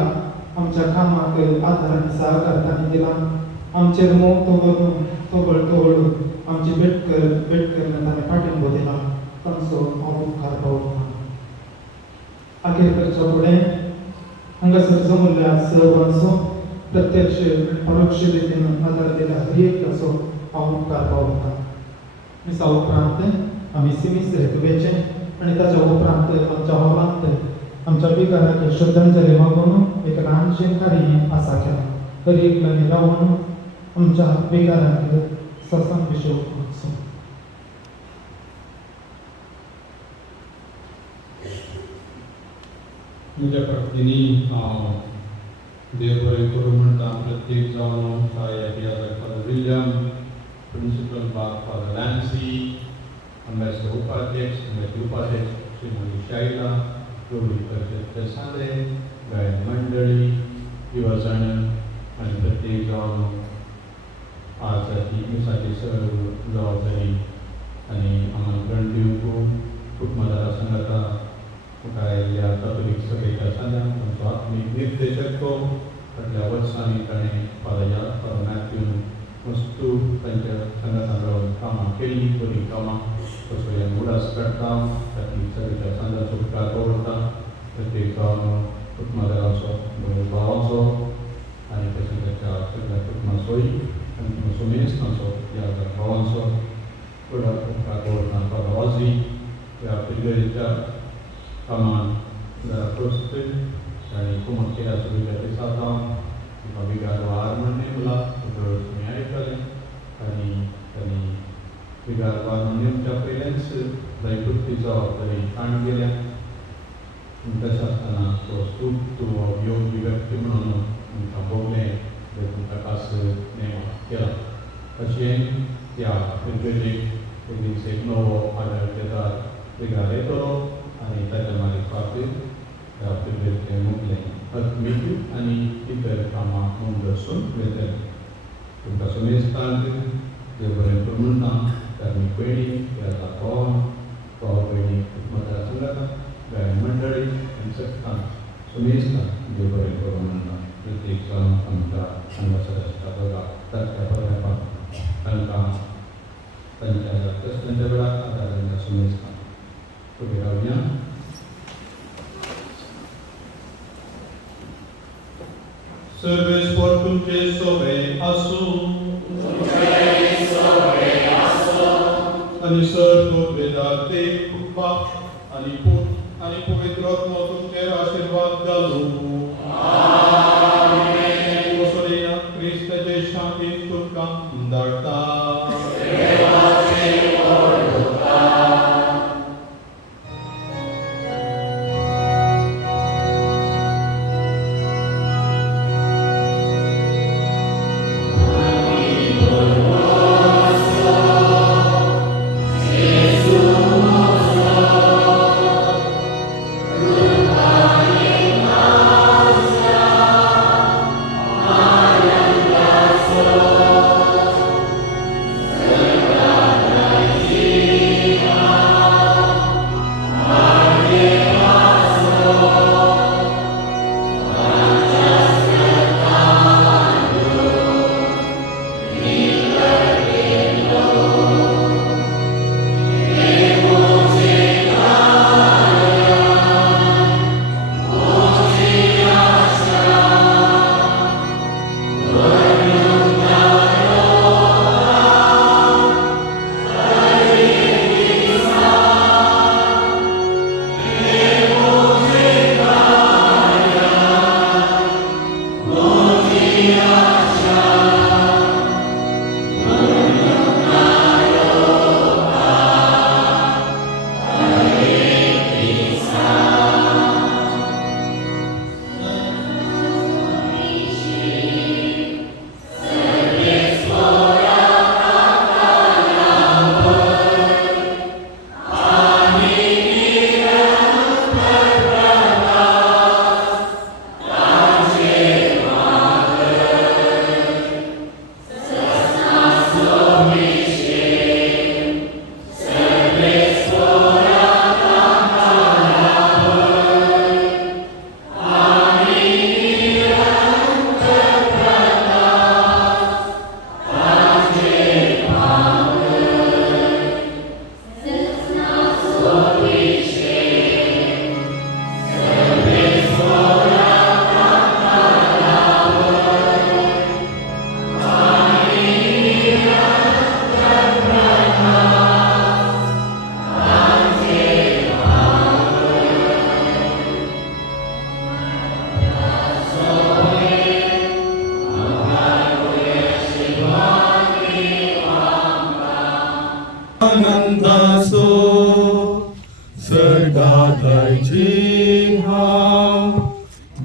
आमच्या कामाक आदार आनी सहकार तांणी दिला आमचेर मोग तोवळ आमची भेट करण्यात तांणी पाठिंबो दिला तांचो हांव उपकार भावता अखेर करच्या फुडें हांगासर जमल्ल्या सर्वांचो प्रत्यक्ष आनी परोक्ष रितीन आदार दिला हर एकल्याचो हांव उपकार भावता मिसा उपरांत आमी सिमीस रेतुबेचे आनी ताच्या उपरांत आमच्या हॉलांत आमच्या बिगाराक श्रद्धांजली मागून एक ल्हानशें कार्य आसा केला हर एकल्यानी रावन आमच्या बिगाराक सत्संग विशय करचो तुमच्या प्रार्थनेनी हांव देव बरें करूं म्हणटा प्रत्येक जावन father William principal father Lancy अंबॅसडर उपाध्यक्ष उपाध्यक्ष श्रीमती शायला गौरी परिषद सांदे गायन मंडळी युवजण आनी प्रत्येक जावन आजची मिसाची सर्व जबाबदारी आनी आमंत्रण दिवंक कुटुंबदारा संघाता मुखायल्या कथोलिक सभेच्या सांग्यांक तांचो आत्मीक निर्देशक तो फाटल्या वर्सांनी ताणें फादर मॅथ्यू वस्तू तांच्या संघातान रावन कामां केल्लीं बरीं कामां तसो ह्या मुडास काडटा तातूंत सगळ्या संघाचो उपकार दवरता प्रत्येक जावन कुटुंबदाराचो भावाचो आनी तशेंच ताच्या सगळ्या कुटुंबाचोय आनी सुमेस्तांचो ह्या भावांचो उपकार दवरता फादर वाजी ह्या पिल्लरीच्या कामान जरा प्रोस्त आणि कुमक केला सुविधा ते साता बिगार वार म्हणणे मला तुम्ही ऐकले आणि त्यांनी बिगार वार म्हणजे आमच्या पहिल्याच दैवृत्ती जबाबदारी ताण गेल्या तशें आसतना तो स्तूप तो योग्य व्यक्ती म्हणून आमकां भोगलें तुमकां खास नेम केला अशें त्या पिल्पेचेक एक दीस एक नवो आदार केदार बिगार येतलो आनी ताच्या मार्फत ह्या पिल्पेचें मुखलें आत्मीक आनी इतर कामां मुंडसून वयतलें तुमकां सुमेस्तांक देव बरें करूं म्हणटा धार्मीक भयणी ह्या भाव भयणी कुटुंबाच्या संघाता गायन मंडळी आनी सगळ्यांक सुमेस्तांक देव बरें करूं म्हणटा प्रत्येक जावन आमच्या हांगासर आसता बघा ताच्या परमेपाक तांकां तांच्या कश्टांच्या वेळार आदार दिता सुमेस्तांक उबे रावया सर्वेस्वर तुमचे सोबे आसूं आणि सर्व वेदांते कृपा आणि पूत आणि पवित्र आत्मा तुमचेर आशीर्वाद घालूं आमेन वसोलिया क्रिस्ताचे शांतीन तुमकां धाडटा आनंदासो सर्गातायची हांव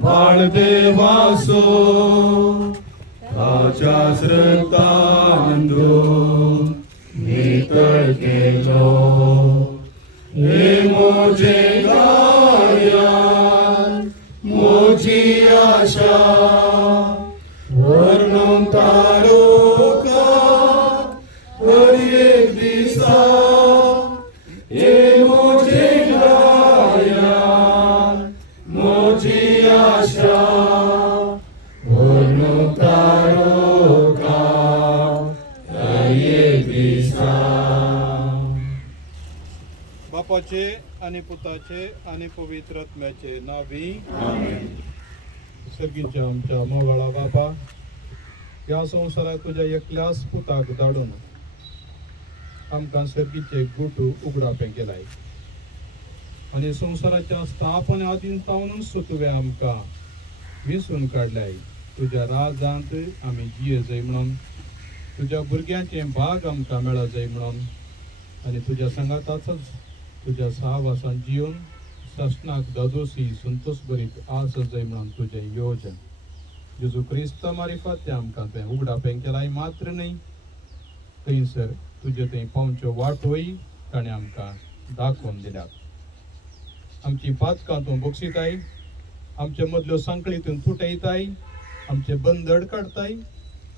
बाळदेवासो ताच्या रक्तांदो नितळ केलो हे मोजे गायन मोजी आशा वर्णून तारोका हर एक दिसा हे मोजे गायन मोजी आशा वर्णून तारोका हर एक दिसा. बापाचे आणि पुताचे आणि पवित्र आत्म्याचे नावी सर्गीच्या आमच्या मोगाळा बापा ह्या संवसाराक तुझ्या एकल्याच पुताक धाडून आमकां सर्गीचे गुट उगडापे केलाय आणि संवसाराच्या स्थापने आदीन तावनूच तुवें आमकां विंसून काडल्याय. तुज्या राजांत आमी जिये जाय म्हणून तुज्या भुरग्यांचे भाग आमकां मेळ जाय म्हणून आनी तुज्या संगाताचोच तुज्या सहवासान जिवन शासनाक दादोसी संतोष बरीत आस जाय म्हणून तुजें योजन जेजू क्रिस्त मारिफात तें आमकां तें उगडापें केलाय. मात्र न्ही थंयसर तुजे थंय पावंच्यो वाटोय ताणें आमकां दाखोवन दिल्यात. आमची पातकां तूं बक्षिताय, आमचे मदल्यो सांकळीतून तुटयताय, आमचे बंदड काडताय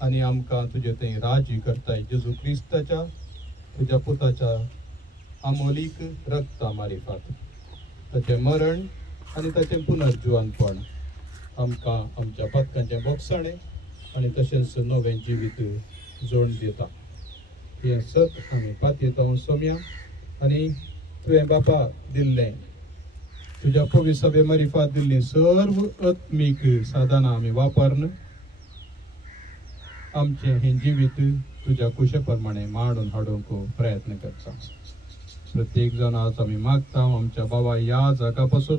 आनी आमकां तुजे थंय राजी करताय. जेजू क्रिस्ताच्या तुज्या पुताच्या अमोलीक रक्ता मारिफात ताचें मरण आनी ताचें पुनर्जिवानपण आमकां आमच्या पातकांचें बोगसाणें आनी तशेंच नवें जिवीत जोड दिता. हें सत आमी पातयेता सोम्या आनी तुवें बापा दिल्लें तुज्या पवित्र सभे मारिफात दिल्लीं सर्व आत्मीक साधनां आमी वापरन आमचे हे जिवीत तुझ्या कुशेप्रमाणे मांडून हाडूंक प्रयत्न करता. प्रत्येक जण आज आम्ही मागता आमच्या बाबा या जागापासून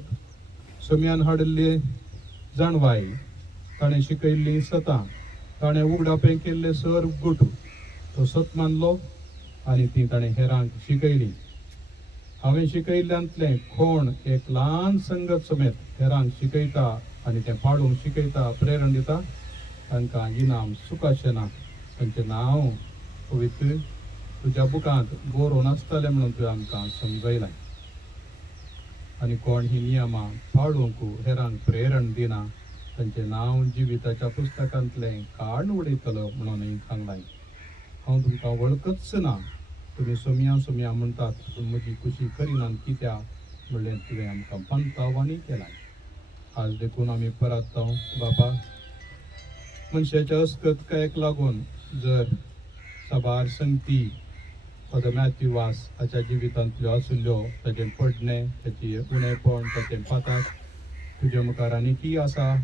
सोम्यान हाडिल्ली जाणवाई, ताणें शिकयल्ली सतां, ताणें उगडापें केल्ले सर गोटू तो सत मानलो आनी ती ताणें हेरांक शिकयली. हांवें शिकयल्ल्यांतलें कोण एक ल्हान संगत समेत हेरांक शिकयता आनी तें पाडूंक शिकयता, प्रेरण दिता, तांकां इनाम सुखाचें तांचें नांव पवित्र तुज्या बुकांत बरोवन आसतलें म्हणून तुवें आमकां समजयलां. आनी कोण ही नियमां पाडूंक हेरांक प्रेरण दिना तांचें नांव जिविताच्या पुस्तकांतलें काडून उडयतलो म्हणून सांगलां. हांव तुमकां वळखच ना, तुमी सोम्या म्हणटात, पूण म्हजी खुशी करिनात कित्याक म्हणलें तुवें आमकां पंतावानी केलां. आज देखून आमी परत बाबा मनशाच्या अस्कतकायेक लागून जर साबार संगती फादर मॅथ्यू वास हाच्या जिवितांतल्यो आशिल्ल्यो, ताचें पडणें, ताची उणेपण, ताचें पाताक तुज्या मुखार आनीकय आसा,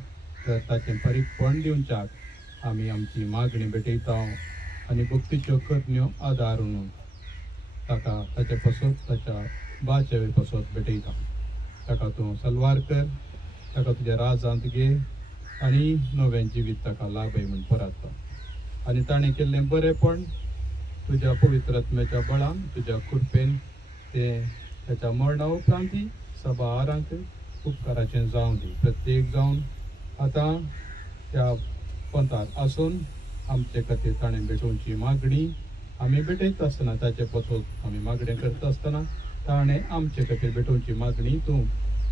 तर ताचें बारीकपण दिवच्याक आमी आमची मागणी भेटयता आनी भक्तीच्यो करण्यो आदारून ताका ताचे पासत ताच्या बाचे पासत भेटयता. ताका तूं सलवार कर, ताका तुज्या राजांत घे आनी नवें जिवीत ताका लाभय म्हूण परता. आनी ताणें केल्लें बरेंपण तुज्या पवित्र आत्म्याच्या बळान, तुज्या कृपेन तें ताच्या मरणा उपरांतय सबारांक उपकाराचें जावं दी. प्रत्येक जावन आतां त्या पंथार आसून आमचे खातीर ताणें भेटोवची मागणी आमी भेटयता आसतना, ताचे पसत आमी मागणें करता आसतना ताणें आमचे खातीर भेटोवची मागणी तूं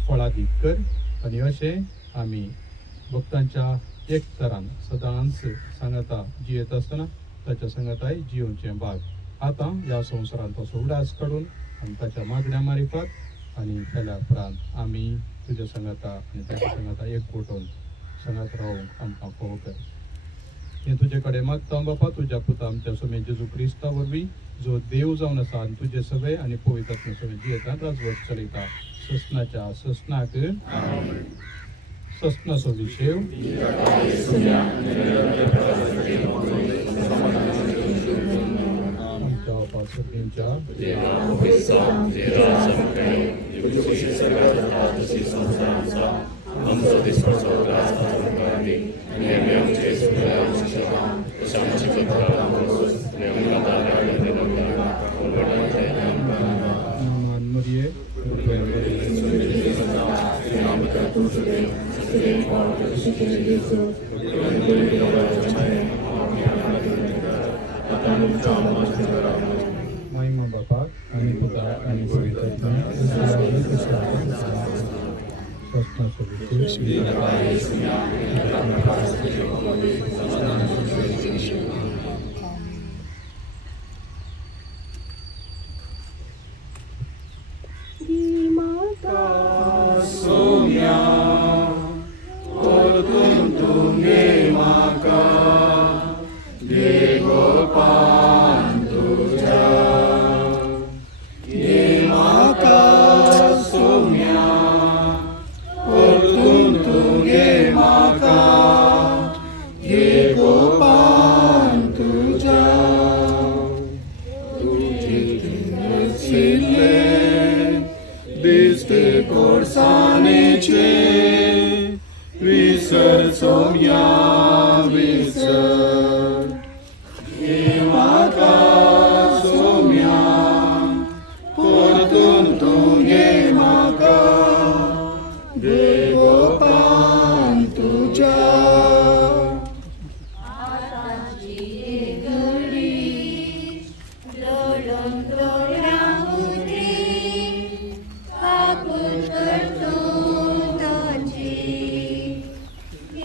फळादीक कर. आनी अशें आमी भक्तांच्या एक तरान सदांच सांगता जियेत आसतना ताच्या सांगताय जियोवचें भाग आतां ह्या संवसारांत तसो उडास काडून आनी ताच्या मागण्या मारिफात आनी केल्या उपरांत आमी तुज्या सांगता आनी ताच्या सांगता एकवटून सांगत रावूंक आमकां फोव कर. हें तुजे कडेन मागता बापा तुज्या पुता आमच्या सोमे जेजू क्रिस्ता वरवीं, जो देव जावन आसा आनी तुजे सगळे आनी पवित्र आत्मे सगळे जियेंत राजवट चलयता ससनाच्या ससनाक ससनाचो विशेव आमच्या बापासुर्गींच्या मरिये महिमा बापाक आनी पुता आनी पवित्र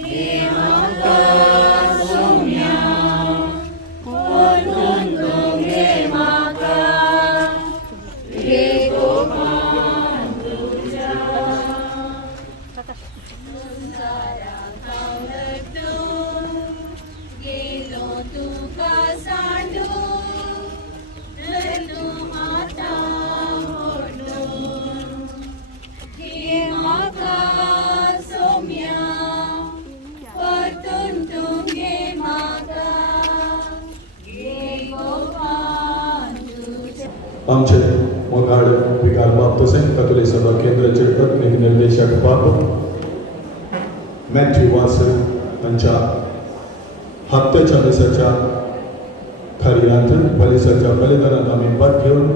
He आमचे मोगाड विकार बाब तसेच कथोलिक सभा केंद्राचे तत्निक निर्देशक बाब मॅथ्यू वास हांच्या हप्त्याच्या दिसाच्या कार्यांत पलिसाच्या बलिदानात आमी भाग घेवन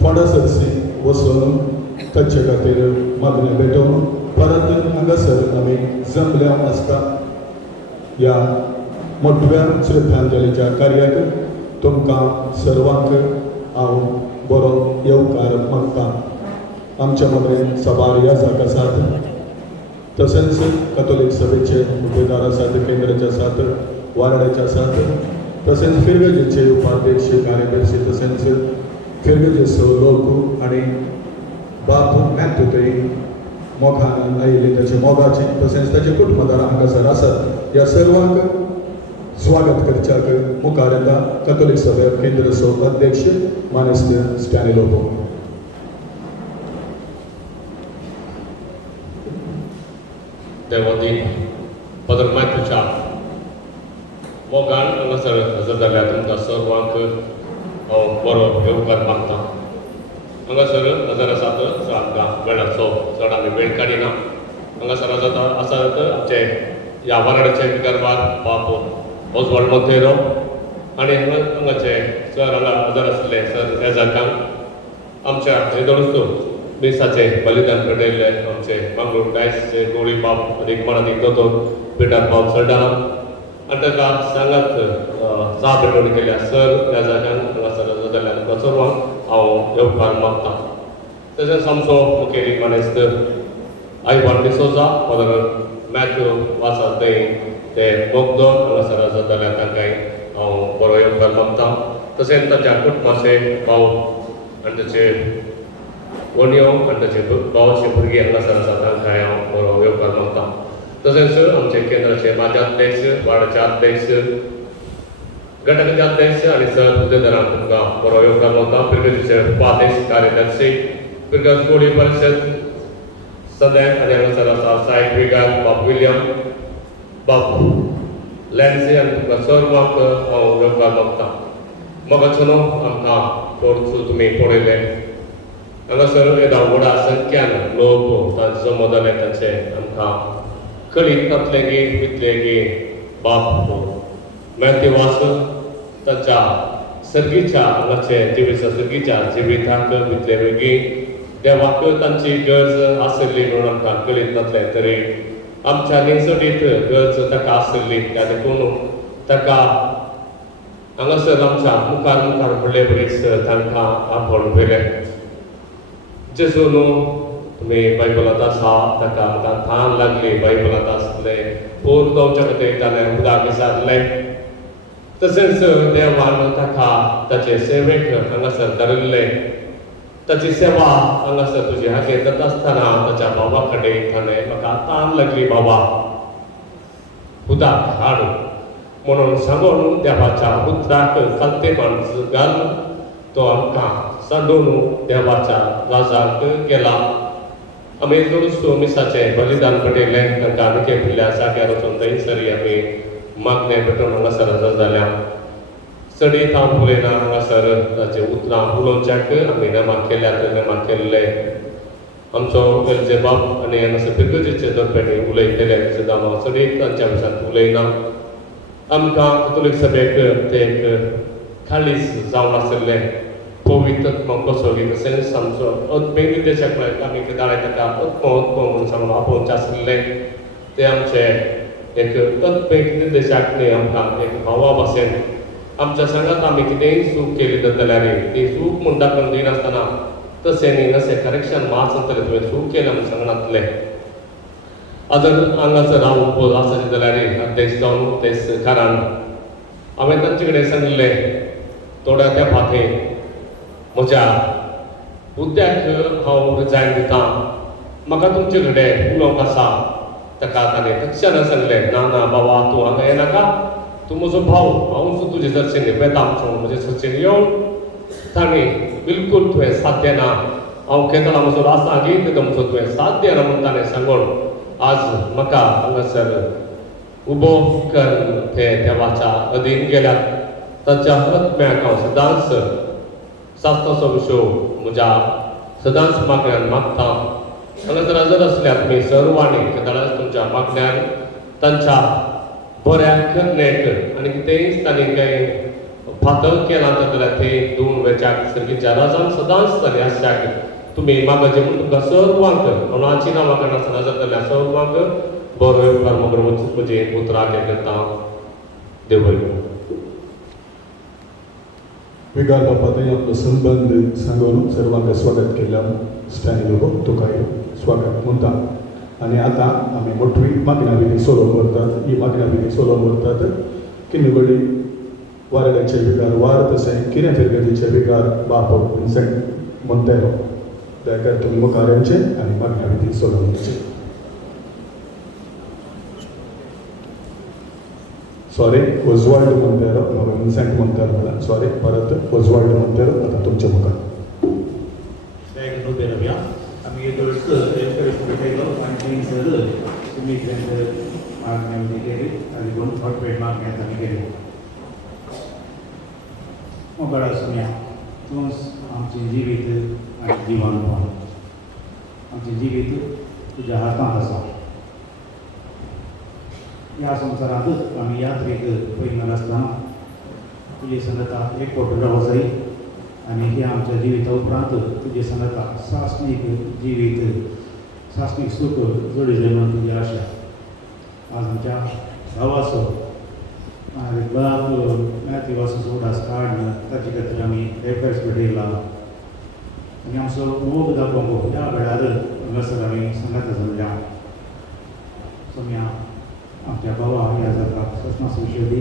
फोंडा सरसी वचून ताचे खातीर मागणें भेटोवन परत हांगासर आमी जमल्या आसता ह्या मोठव्या श्रद्धांजलीच्या कार्याक तुमकां सर्वांक हांव बरो येवकार मागतां. आमच्या मदें सभार याजक आसात, तशेंच कथोलिक सभेचे उपेगार आसात, केंद्राचे आसात, वार्डाचे आसात, तशेंच फिरगजेचे उपाध्यक्ष कार्यदर्शी, तशेंच फिरगजे लोक आनी बाब मॅथ्यू थंय मोगान आयिल्ले ताचे मोगाचे तशेंच ताचे कुटुंबदार हांगासर आसात. ह्या सर्वांक स्वागत करच्याक मुखार येता कथोलिक सभा केंद्र अध्यक्ष मानेस्त स्टॅनिलोपो. देवदी पदर मॅथ्यूच्या मोगान हांगासर हजर जाल्ल्या तुमकां सर्वांक हांव बरो येवकार मागतां. हांगासर हजर आसात आमकां वेळाचो चड आमी वेळ काडिना. हांगासर हजर आसात आमचे ह्या वार्डाचे विकारवार बाब ऑजवाल्ड मोंतेरो आनी हांगाचे सर हांगा हजर आसले सर येजाकांक आमच्या हेदोनूच बेसाचे बलिदान घडयल्ले आमचे मंगळूर डायसचे गोळी बाब अदीक मनादीक दोतोर पिटर बाब सरदाना आनी ताका सांगात चा भेटवणी केल्या सर येजाकांक हांगासर हजर जाल्ल्या तुमकां सर्वांक हांव येवकार मागतां. तशेंच आमचो मुखेली मानेस्त आयवान डिसोजा फादर मॅथ्यू वासा थंय ते मोगदोन हांगासर हजर जाल्ल्या तांकांय हांव बरो येवकार मागतां. तशेंच ताच्या कुटुंबाचे भाव आनी ताचे वणयो आनी ताचे भावाचे भुरगीं हांगासर आसा तांकांय हांव बरो येवकार मागतां. तशेंच आमचे केंद्राचे माजी अध्यक्ष, वार्डाचे अध्यक्ष, घटकाचे अध्यक्ष आनी सर हुद्देदारांक तुमकां बरो येवकार मागतां. पिरगजेचे उपाध्यक्ष कार्यदर्शी, पिरगज गोळी परिशद सदैव आनी हांगासर आसा सायब विगार बाब विलियम बाब लॅन्सी आनी तुमकां सर्वांक हांव येवकार मागतां. मोगाचो आमकां पोरचो तुमी पळयले हांगासर येदा व्हडा संख्यान लोक तांचे जमो जाले तांचे आमकां कळीत तातले वितले की बाब मॅथ्यू वास तांच्या सर्गीच्या हांगाचे जिवीत सर्गीच्या जिविताक वितले वेगळी देवाक तांची गरज आशिल्ली म्हणून आमकां कळीत नासले तरी आमच्या निसडीत गरज ताका आशिल्ली त्या देखून ताका हांगासर आमच्या मुखार फुडले बरीच तांकां आपण व्हेलें. जेजू न्हू तुमी बायबलांत आसा ताका आमकां थान लागली बायबलांत आसले पोर दोवच्या खातीर ताणें उदक विचारलें. तशेंच देवान ताका ताचे सेवेक हांगासर धरिल्ले. ताची सेवा हांगासर तुजे हाकेर जाता आसतना ताच्या बाबा कडेन ताणें म्हाका थान लागली बाबा उदक हाड म्हणून सांगून देवाच्या उदकाक खालतेपण घाल. तो आमकां सांडून देवाच्या राजाक गेला. आमी चडूच मिसाचे बलिदान घडयलें तांकां आनीक फुडल्या जाग्यार वचून थंयसरी आमी मागणें भेटून हांगासर हजर जाल्या. चडीत हांव उलयना हांगासर ताचे उतरां उलोवच्याक आमी नेमाक केल्ले. आमचो वेलचे बाब आनी हांगासर पिरगजेचे दरपेटी उलयतले सुद्दां हांव चडीत तांच्या विशयान उलयना. आमकां कथोलिक सभेक ते एक खालीस जावन आशिल्लें पवित्र कसोगी तशेंच आमचो अत्मेय निर्देशक आमी दाळे ताका अत्म म्हणून सांगून आपोवचे आशिल्लें ते आमचे एक अत्मेय निर्देशक न्ही आमकां एक भावा भाशेन आमच्या सांगात आमी कितेंय चूक केली जाल्यार ती चूक म्हूण दाखोवन दिनासतना तशें न्ही अशें करेक्शन मार्क्स जातलें तुवें चूक केलें म्हूण सांगनातलें. आजर हांगासर हांव उपोज आसत जाल्यार अध्यक्ष जावन तेच कारण हांवें तांचे कडेन सांगिल्लें थोड्या तेंपा खातीर म्हज्या हुद्द्याक हांव रिजायन दितां. म्हाका तुमचे कडेन उलोवंक आसा. ताका ताणें तक्षण सांगलें ना ना बाबा तूं हांगा येनाका, तूं म्हजो भाव हांव सुद्दां तुजे चर्चेन येता म्हणून म्हजे चर्चेन येवन ताणें बिलकूल तुवें साथ देना हांव खेळटना म्हजो रासा गीत म्हजो तुवें साथ देना म्हणून ताणें सांगून आज म्हाका हांगासर उबो कर ते देवाच्या अधीन गेल्यात. ताच्या आत्म्याक हांव सदांच शास्त्राचो विशय म्हज्या सदांच मागण्यान मागता हांगासर हजर असल्यात तुमी सर्वांनी सदांच तुमच्या मागण्यान तांच्या बऱ्या नेट आनी कितेंय तांणी काय फातर केला जाल्यार ते दोन वेळाक सर्गीच्या राजान सदांच तांणी आशाक तुमी मागचे म्हूण तुमकां सर्वांक कोणाची नांवां करनासतना जाल्यार सर्वांक बरो कर्म करून म्हजे पुत्राक हें करता देव बरें विगार बापातही आपलं संबंध सांगून सर्वांना स्वागत केलं स्टँडी लोक तुकाय स्वागत म्हणटा आणि आता आम्ही मोठी मागण्या विधी सोडून वरतात ही मागण्या विधी सोडून वरतात किन्नी बडी वारड्याचे बिगार वार तशें किरें फेरगतीचे बिगार बाप विन्सेंट मोंतेरो दयाकर तुम्ही मुखार यांचे आणि मागण्या विधी सोडून घ्यायचे सॉरी ओझवाल्ड मोंतेरो विन्सेंट मोंतेरो मला सॉरी परत ओझवाल्ड मोंतेरो आता तुमच्या मुखार आम्ही तुम्ही मागण्या केली आणि दोन थोडे मागण्यात आम्ही केली मग बरा सुन्या तूंच आमचे जिवीत आणि जिवन आमचे जिवीत तुझ्या हातांत आसा ह्या संवसारांतूच आमी यात्रेक पयली आसतना तुजे संगता एक फावट वचय आनी ह्या आमच्या जिविता उपरांत तुजे संगता सासणीक जिवीत सासणीक सूख जोडी जाय म्हणून तुजी आशा आज आमच्या भावाचो बाप मॅथ्यूवाचो उडास काडन ताचे खातीर आमी रेफर्स भेटयला आनी आमचो मोग दाखोवंक ह्या वेळार हांगासर आमी संगता जमल्या सोम्या आमच्या भावा ह्या जात्राक सस्मास विशय दी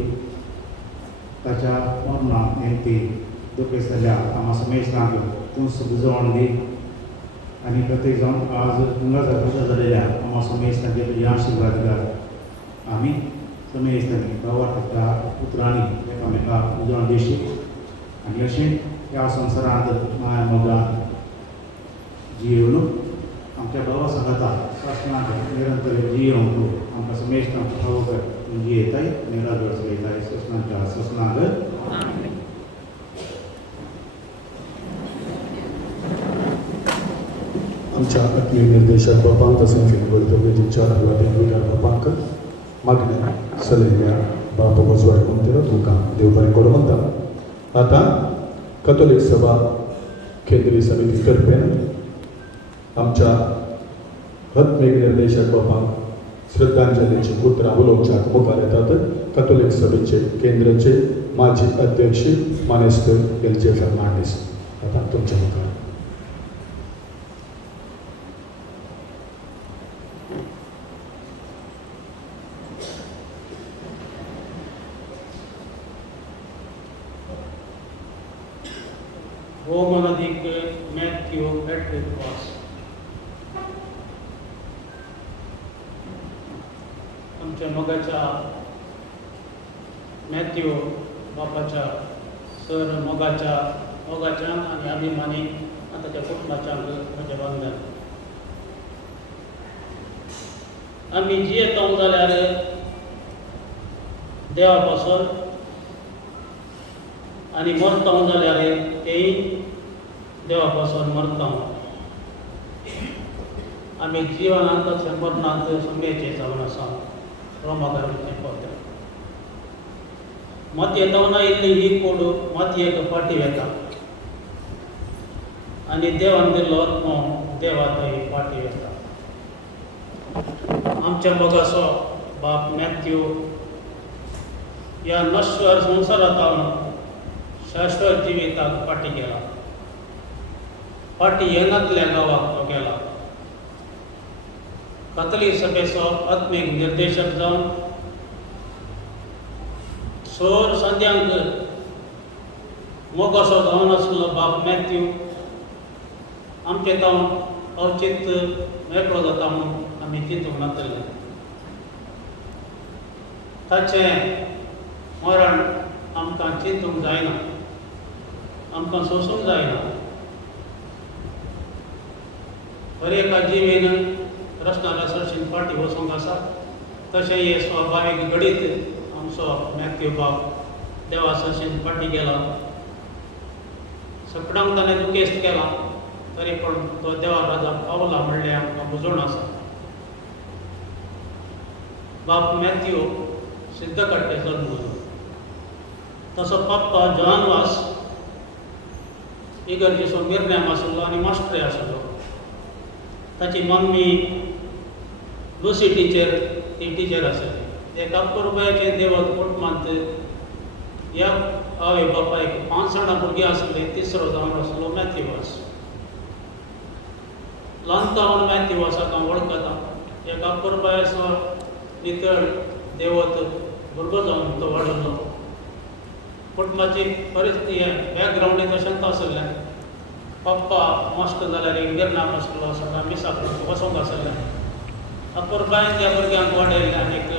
ताच्या मरणा नेमती दुखेस जाल्या आम्हा समेस्तांक तूं सुजवण दी आनी प्रत्येक जावन आज हांगासर हजर जालेल्या आम्हा समेस्तांचे तुजे आशिर्वाद घाल आमी समेस्तांनी भावाच्या पुत्रांनी एकामेकाक उजवण दिवची आनी अशें ह्या संवसारांत माया मोगान जियेवन आमच्या भावा सांगता शासनाक निरंतर जियोंक आमकां समेस्तांक ठाव जियेताय निरादर चलयताय शासनाच्या शासनाक आमच्या आत्मीय निर्देशक बापांक तशें फिल्म अर्वादीन विकार बापांक मागण्या सलयल्या बाप ओझवाल्ड मोंतेरो तुमकां देव बरें करूं म्हणटा आतां कॅथोलीक सभा केंद्रीय समिती तर्फेन आमच्या आत्मीय निर्देशक बापांक श्रद्धांजलीची उतरां उलोवच्याक मुखार येतात कॅथोलीक सभेचे केंद्राचे माजी अध्यक्ष मानेस्तर एलजे फर्नांडीस आतां तुमच्या मुखार रोमनाधिक मॅथ्यू पेट्रिक वॉस आमच्या मोगाच्या मॅथ्यू बापाच्या सर मोगाच्यान आनी अभिमानी आनी ताच्या कुटुंबाच्यान म्हजें वंदन आमी जियेता जाल्यार देवा पासून आनी मरता जाल्यार तेय देवा पासून मरता आमी जिवनांत तशें मरणांत समेचे जावन आसा रोमाकाराचें पत्र मत येता इल्ली ही कोड मातयेक फाटी वेता आनी देवान दिल्लो आत्मो देवा थंय फाटी वेता आमच्या मोगाचो बाप मॅथ्यू ह्या नश्वर संवसारांत शाश्वत जिविताक फाटी गेला फाटी येनातल्या गांवाक तो गेला कॅथोलीक सभेचो आत्मीक निर्देशक जावन सोर संद्यांक मोगाचो जावन आशिल्लो बाप मॅथ्यू आमचे तावन अवचित मेकळो जाता म्हणून आमी चिंतूंक नातले ताचें मरण आमकां चिंतूंक जायना आमकां सोंसूंक जायना हर एका जिवेन रचनाल्या सरशीन फाटी वचूंक आसा तशें हे स्वाभावीक घडीत आमचो मॅथ्यू बाप देवा सरशीन फाटी गेला सगळ्यांक ताणें दुखेस्त केला तरी पण तो देवा राजा पावला म्हणलें आमकां बुजवण आसा. बाप मॅथ्यू सिद्ध कट्टे जल्मलो. तसो पप्पा जॉन वास इगर्जेचो निर्णय आसलो आनी मास्टरय आसलो. ताची मम्मी लुसी टिचर ती टिचर आसली. एक 1 रुपयाचें देवत कुटुंबांत ह्या आवय बापायक 5 जाणां भुरगीं आसलीं. तिसरो जावन आसलो मॅथ्यू वास. ल्हानता मॅथ्यू वासाक हांव वळखता. एक 1 रुपयाचो नितळ देवत भुरगो जावन तो वाडलो. कुटुंबाची परिस्थिती बॅकग्रावंड तशेंच आसलें. पप्पा मस्त जाल्यार गिरनाक आसलो. सकाळ मिसाक वसोंक आसलें. 1 रुपयान त्या भुरग्यांक वाडयलें आनीक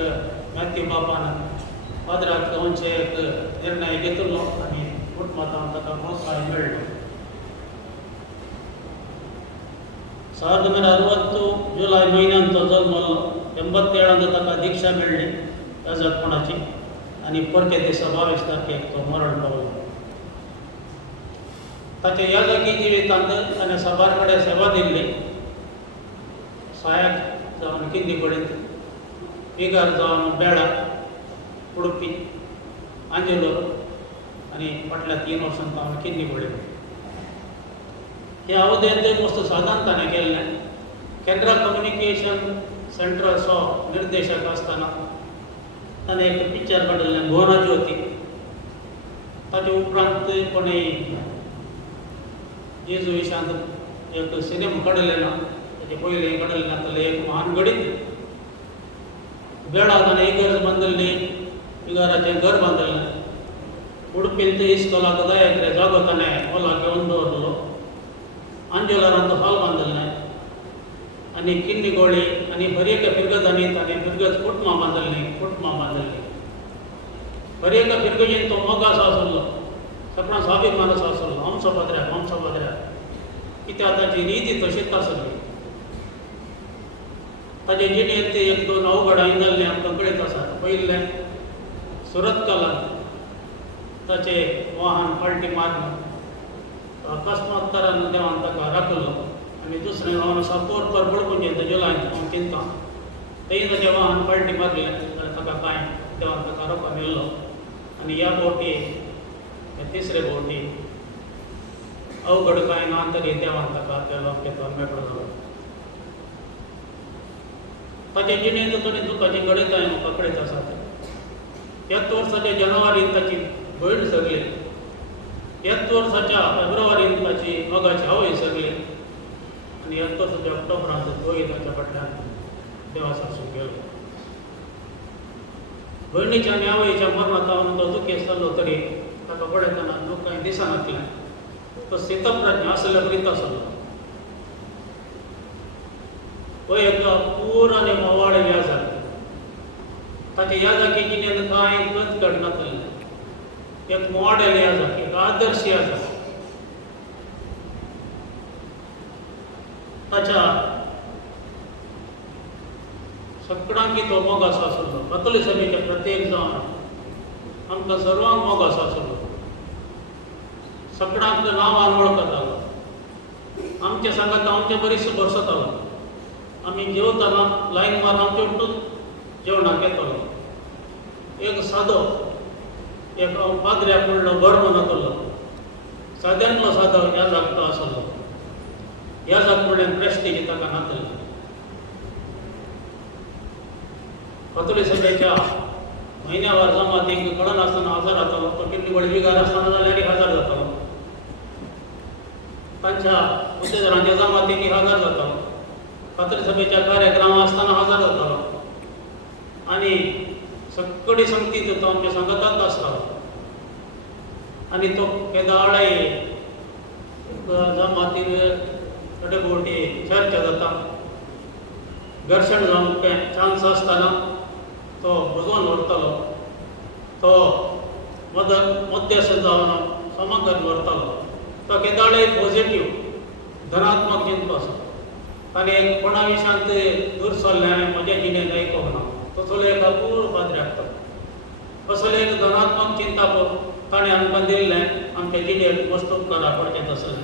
मॅथ्यू बापान पाद्राक जावनशे एक निर्णय घेतलो आनी कुटुंबांत ताका मोसाय मेळ्ळो. 1960 जुलय म्हयन्यान तो जल्मलो. 87 ताका दिक्षा मेळ्ळी याजकपणाची आनी परते ते 26 तारखेक तो मरण पावलो. ताच्या याजकी जिवितांत ताणें सबार कडेन सेवा दिल्ली. सायाक जावन किंदी पडीत, पिगार जावन बेळा, उडपी, आंजेलो आनी फाटल्या 3 वर्सांत हांवें किंदी पडयली. ह्या अवधेंत मस्त साधन ताणें केल्लें. केंद्रा कम्युनिकेशन सेंटराचो निर्देशक आसतना ताणें एक पिक्चर काडिल्लें भुवना ज्योती. ताचे उपरांत कोणें जेजू विशांत एक सिनेमा काडिल्लें ना. ताचे पयलीं काडिल्लें नासलें एक महान गणीत. बेळा ताणें इगर्ज बांदिल्ली, इगाराचें घर बांदिल्लें. उडपींत इस्कॉलाक जाय इतले जागो ताणें होला घेवन दवरलो. आंजोलारांत हॉल बांदिल्लें आनी किन्नी गोळी आनी बरी एका फिरगजांनी ताणें फिरगज कुटुंबां बांदिल्लीं. बरी एका फिरगजीन तो मोगासो आसलो. सगळ्यां स्वाभिमान आसलो. आमचो पाद्र्याक कित्याक ताची रिती तशीच आसली. ताचे जिणेंत 1-2 अवघडां जाल्लीं आमकां कळीत आसात. पयलें सुरत कालांत ताचें वाहन पलटी मारून अकस्मात तरान देवान ताका राखलो. आनी दुसरें जावन सापोर परबळकुंजेंत जुलयांत हांव चिंता थंय ताचें वाहन पलटी मारलें जाल्यार ताका कांय देवान ताका रोखो मेळ्ळो. आनी ह्या बोटी हे तिसरे बोटी अवघड कांय ना तरी देवान ताका केलो तो मेळ्ळो जालो. ताचे जिणेंत थोडी दुखाची गणिताय म्हाका कळीत आसात. 7 वर्साच्या जानेवारींत ताची भयण सगली. 7 वर्साच्या फेब्रुवारींत ताची मोगाची आवय सगली. आनी 7 वर्साच्या ऑक्टोबरांत तोय ताच्या फाटल्यान देवासासून गेलो. भयणीच्या आनी आवयच्या मरणांत तो दुखेस्त जाल्लो तरी ताका पळयतना दूख कांय दिसनासलें. तो स्थितप्रज्ञ आसल्या बरीत आसलो. हो एक पूर आनी मोवाळ याजक. ताच्या याजकी जिणेंत कांय कटकट नासलें. एक मॉडेल याजक, एक आदर्श याजक. ताच्या सगळ्यांक तो मोगासो आसलो. कथोलीक सभेचे प्रत्येक जावन आमकां सर्वांक मोगासो आसलो. सगळ्यांक नांवान वळखतालो. आमचे सांगात आमचे बरीच बसतालो. आमी जेवतना लायन मार आमचे उठून जेवणाक येतालो. एक सादो एक पाद्र्याक म्हणलो बर्म नातलो. साद्यांतलो सादो ह्या जागतो आसलो. ह्या जाग म्हणल्यार प्रेस्टीज ताका नातलें. कथोलीक सभेच्या म्हयन्यावार जमातीक कळनासतना 1000 जातालो. तो कितली व्हड विगार आसतना जाल्यार 1000 जातालो. तांच्या उद्देजरांच्या जमातीक 1000 जातालो. कथोलीक सभेच्या कार्यक्रम आसतना 1000 जातालो. आनी सगळी संगतीत तो आमच्या संगतांत आसतालो. आनी तो केदाळय जमातीक थोडे भोवटी चर्चा जाता. घर्शण जावंक चान्स आसतना तो बुजोवन व्हरतालो. तो मध्यस्थ जावन समाधान व्हरतालो. तो केदाळय पॉझिटिव्ह धनात्मक चिंतो आसा. ताणें कोणा विशांत दूर सरलें म्हज्या जिणेंत आयकोंक ना. तसलो एक अपूर्व पाद्र्याक तो. असले एक धनात्मक चिंता ताणें आमकां दिल्लें. आमच्या आमच्या जिल्ह्यात मस्त उपकार पडचे तसं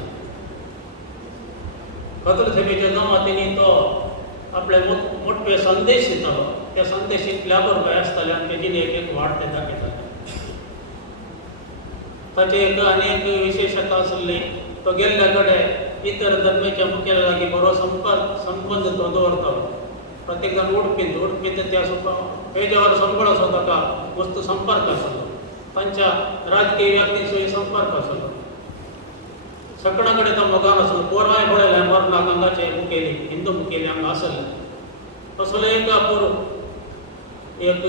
कतल सभेच्या जमातीने तो आपले मोठे संदेश दितालो त्या संदेशींतल्या बरोबर आसताले आमच्या जिल्ह्यात एक वाढ ते दाखयताले ताची एक अनेक विशेषता आसली तो गेल्ल्या कडेन इतर धर्माच्या मुखेल्या लागीं बरो संबंध तो दवरतालो प्रत्येक जाण उडपीन त्या पेजावर संबळ असो ताका वस्तू संपर्क आसलो तांच्या राजकीय व्यक्तींचोय संपर्क आसलो सगळ्या कडेन तो मोगान आसलो पोरवाय पळयलें मरणाक हांगाचे मुखेली हिंदू मुखेली हांगा आसले असलो एक अपूर्व एक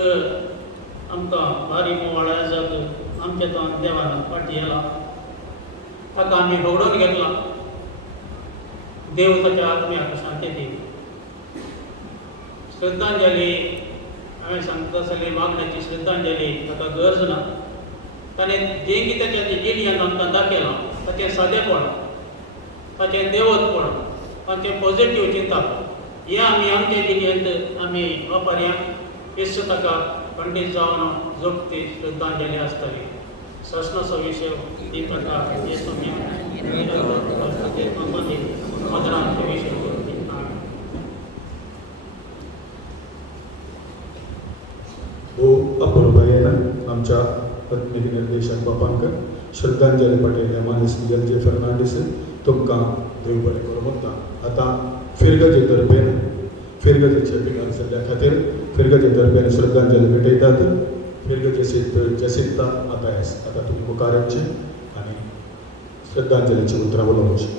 आमकां भारी मोवाळ्या जग आमच्या तो देवान फाटी येला ताका आमी होगडून घेतला देव ताच्या आत्म्याक शांती दी श्रद्धांजली हांवें सांगता आसली मागण्याची श्रद्धांजली ताका गरज ना ताणें जें कितें ताच्या जिणेंत आमकां दाखयलां ताचें सादेपण ताचें देवतपण ताचें पॉझिटिव्ह चिंता हें आमी आमच्या जिणेंत आमी वापरया येसू ताका पंडीत जावन जोगती श्रद्धांजली आसतली ससनाचो विशय ती ताका येसू मदरांचो विशय हो अपूर्वयेन आमच्या पत्नी निर्देशक बापांक श्रद्धांजली पटेल मानेस जे फर्नांडीस तुमकां देव बरें करूं म्हणटा आतां फिरगजे तर्फेन फिरगजेचे पिकां जाल्ल्या खातीर फिरगजे तर्फेन श्रद्धांजली भेटयतात फिरगजे जसिंता मातायस आतां तुमी मुखार येवचे आनी श्रद्धांजलीची उतरां उलोवची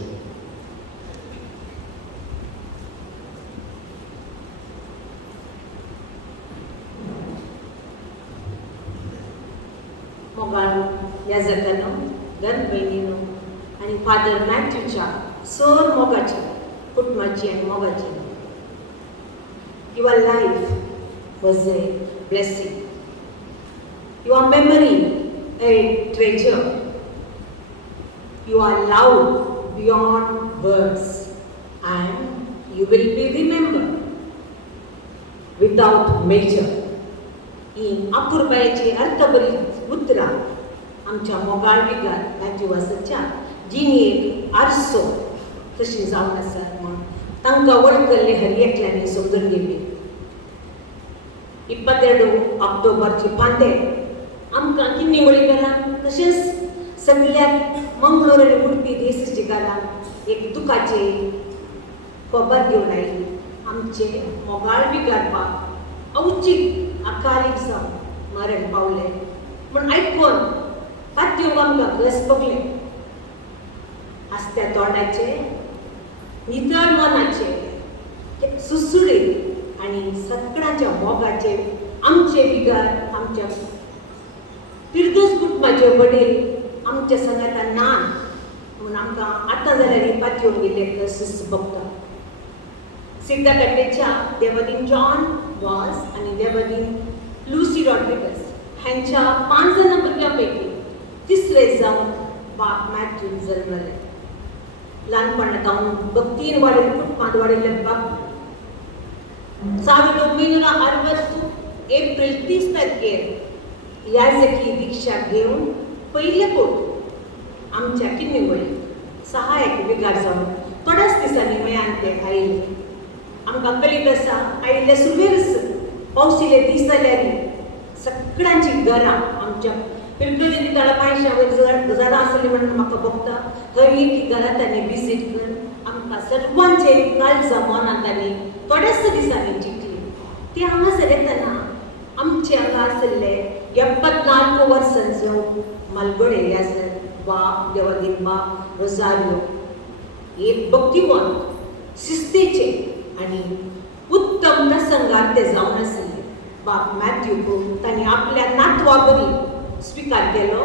मोगाळ ह्या जगानो गन बहिणीनो आणि फादर मॅथ्यूच्या सर मोगाची कुटुंबाची आणि मोगाची your life was a blessing your memory a treasure you are loved beyond words and you will be remembered without measure ही अपूर्वायेची अर्थबरी उतरां आमच्या मोगाळ बिगार मॅथ्यू वासाच्या जिणेक आरसो तशी जावन आसा म्हण तांकां वळखले हर एकल्यानी समजून घेतली 22 ऑक्टोबरची पांते आमकां किन्निवळी घरान तशेंच सगळ्याक मंगळूर आनी उडपी देसाची घरान एक दुखाची खबर घेवन आयली आमचे मोगाळ बिगारपाक अवचीत अकालीक जावन मरण पावले म्हण आयकून कात्यूंक आमकां घस बगले आसत्या तोंडाचे नितळ मनाचे सुसुडीत आनी सगळ्यांच्या मोगाचे आमचे बिगार आमच्या फिरदोस कुटुंबाचे वडील आमच्या संगाता नान म्हूण आमकां आतां जाल्यार पातयेवन गेले घस बगता सिद्धकट्टेच्या देवदीन जॉन वॉस आनी देवदीन लुसी रॉड्रिगस हांच्या 5 जाणां भुरग्यां पैकी तिसरे जावन बाप मॅथ्यू जल्मले ल्हानपणांत भक्तीन वाडयले कुटुंबांत वाडयल्ले बाप 1960 एप्रिल 30 तारखेर याजकी दीक्षा घेवन पयले पोट आमच्या किन्निवळी सहायक बिगार जावन थोड्याच दिसांनी मयान ते आयले आमकां कळीत आसा आयिल्ले सुरवेर पावसिल्ले दीस जाल्यार सगळ्यांची घरां आमच्या फिरगजेनी तळपायच्या वयर घरां आसली म्हणून म्हाका बगता थंय एक घरां तांणी विजीट करून आमकां सर्वांचे काळजा मनांत तांणी थोड्याच दिसांनी चिंतली ते हांगासर येतना आमचे हांगा आसले 74 वर्सांचो मालगडे ह्यासर बाप देवदीन बाप रोजारियो एक भक्तिवंत शिस्तेचे आनी उत्तम प्रसंगार ते जावन आसले बाप मॅथ्यू तांणी आपल्या नातवा बरी स्विकार केलो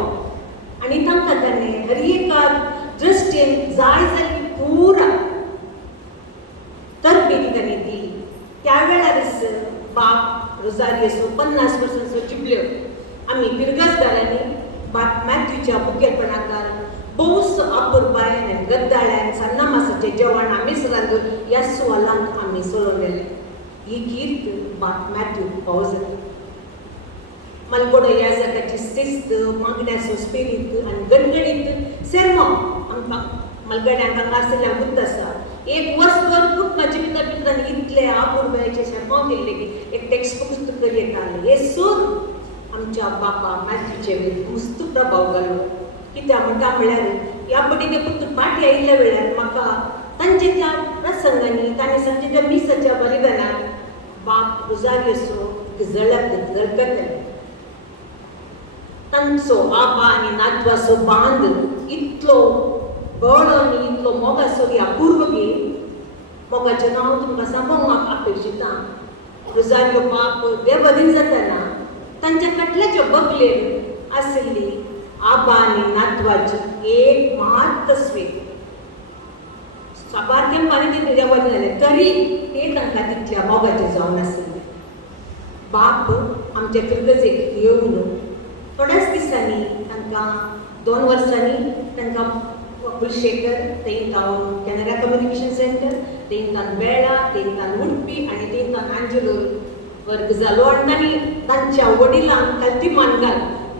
आनी तांकां ताणें हर एका दृश्टीन जाय जाल्ली पुरा तरबेती ताणें दिली त्या वेळारच बाप रोजारियसो 50 वर्सांचो चिबल्यो आमी फिरगजदारांनी बाप मॅथ्यूच्या मुखेलपणाकार भोवस अपूर्बायेन आनी गद्दाळ्यान सन्नामासाचें जेवण आमीच रांदून ह्या सुवालांत आमी सोडलेलें ही कीर्त बाप मॅथ्यू फावो जाली मालगडो ह्या जगाची शिस्त मागण्याचो स्पिरीट आनी गणगणीत सेर्मो आमकां मलगड्यांक हांगा आसलेल्या बुद्ध आसा. एक वर्स भर म्हाजे भितर इतले आपुरबायेचे सेर्मो केल्ले की एक टेक्स्ट बुक तरी येताले. हे सूर आमच्या बापा मॅथ्यूचे मस्त प्रभाव घालो. कित्याक म्हणटा म्हळ्यार ह्या पटी ते पुत्र पाटी आयिल्ल्या वेळार म्हाका तांचे त्या प्रसंगांनी तांणी सांगचे त्या मिसाच्या बलिदानाक बाप रुजारियोसो झळकतले. तांचो आबा आनी नातवाचो बांद इतलो बळो आनी इतलो मोगाचो ह्या पूर्वगी मोगाचें नांव तुमकां सांगूंक अपेक्षिता. रुजारियो बाप देवदीन जातना तांच्या कटल्याच्या बगलेर आशिल्ली आबा आनी नातवाची एक मात तस्वीर साबार तेंपानी ती देवदीन जाले तरी ते तांकां तितल्या मोगाचें जावन आशिल्लें. बाप आमच्या किर्गजेक येवन थोड्याच दिसांनी तांकां 2 वर्सांनी तांकां कुलशेखर तेंतावन कॅनरा कम्युनिकेशन सेंटर तेंतान बेळा तेंतान उडपी आनी तेंतान आंजलोर वर्ग जालो. आनी तांणी तांच्या वडिलांक कालती मानगाल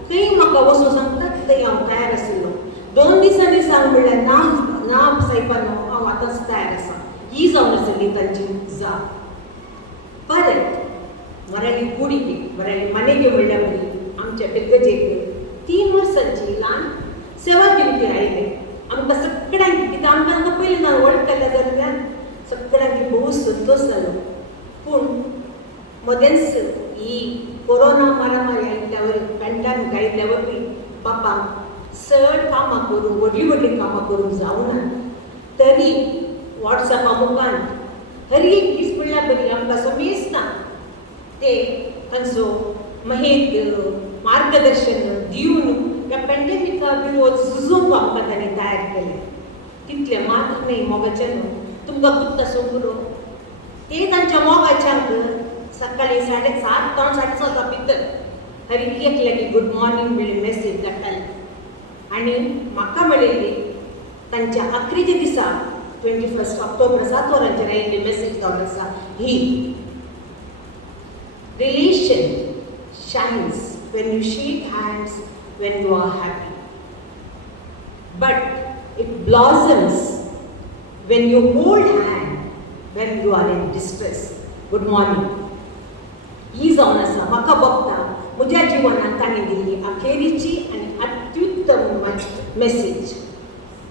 थंय म्हाका वचून सांगतात थंय हांव तयार आशिल्लो. 2 दिसांनी सांग म्हणल्यार ना साहेबानो हांव आतांच तयार आसा. ही जावन आसली तांची जाप. परत वराली कुडी वराली मानेगे म्हणल्या बरी आमच्या पिरगजेक 3 वर्सांची ल्हान सेवा केली आयले. आमकां सगळ्यांक कित्याक आमकां पयलीं ना वळखल्या दरम्यान सगळ्यांक भोव संतोश जालो. पूण मदेंच ही कोरोना महामारी आयिल्ल्या वरवीं पॅन्डेमिक आयिल्ल्या वरवीं बापांक चड कामां करूंक व्हडलीं कामां करूंक जावना. तरी वॉट्सॅपा मुखार हर एक दीस पडल्या बरी आमकां समेस्ता ते तांचो महेत मार्गदर्शन दिवन ह्या पॅन्डेमिका विरोध झुजोवंक आमकां ताणें तयार केलें. तितलें मात्र न्ही मोगाचें न्हू तुमकां खूब तसो पुरो ते तांच्या मोगाच्यांक सकाळीं 7:30 to 7:30 भितर हर एक लागीं गूड मॉर्निंग म्हणून मॅसेज धाडटाले. आनी म्हाका मेळिल्ली तांच्या आखरीच्या दिसा 21 ऑक्टोबर 7 वरांचेर आयिल्ली मॅसेज जावन आसा ही relation shines when you shake hands when you are happy, but it blossoms when you hold hand when you are in distress. Good morning. ही जावन आसा म्हाका बघता म्हज्या जिवनांत ताणें दिल्ली अखेरीची आनी अत्युत्तम मॅसेज.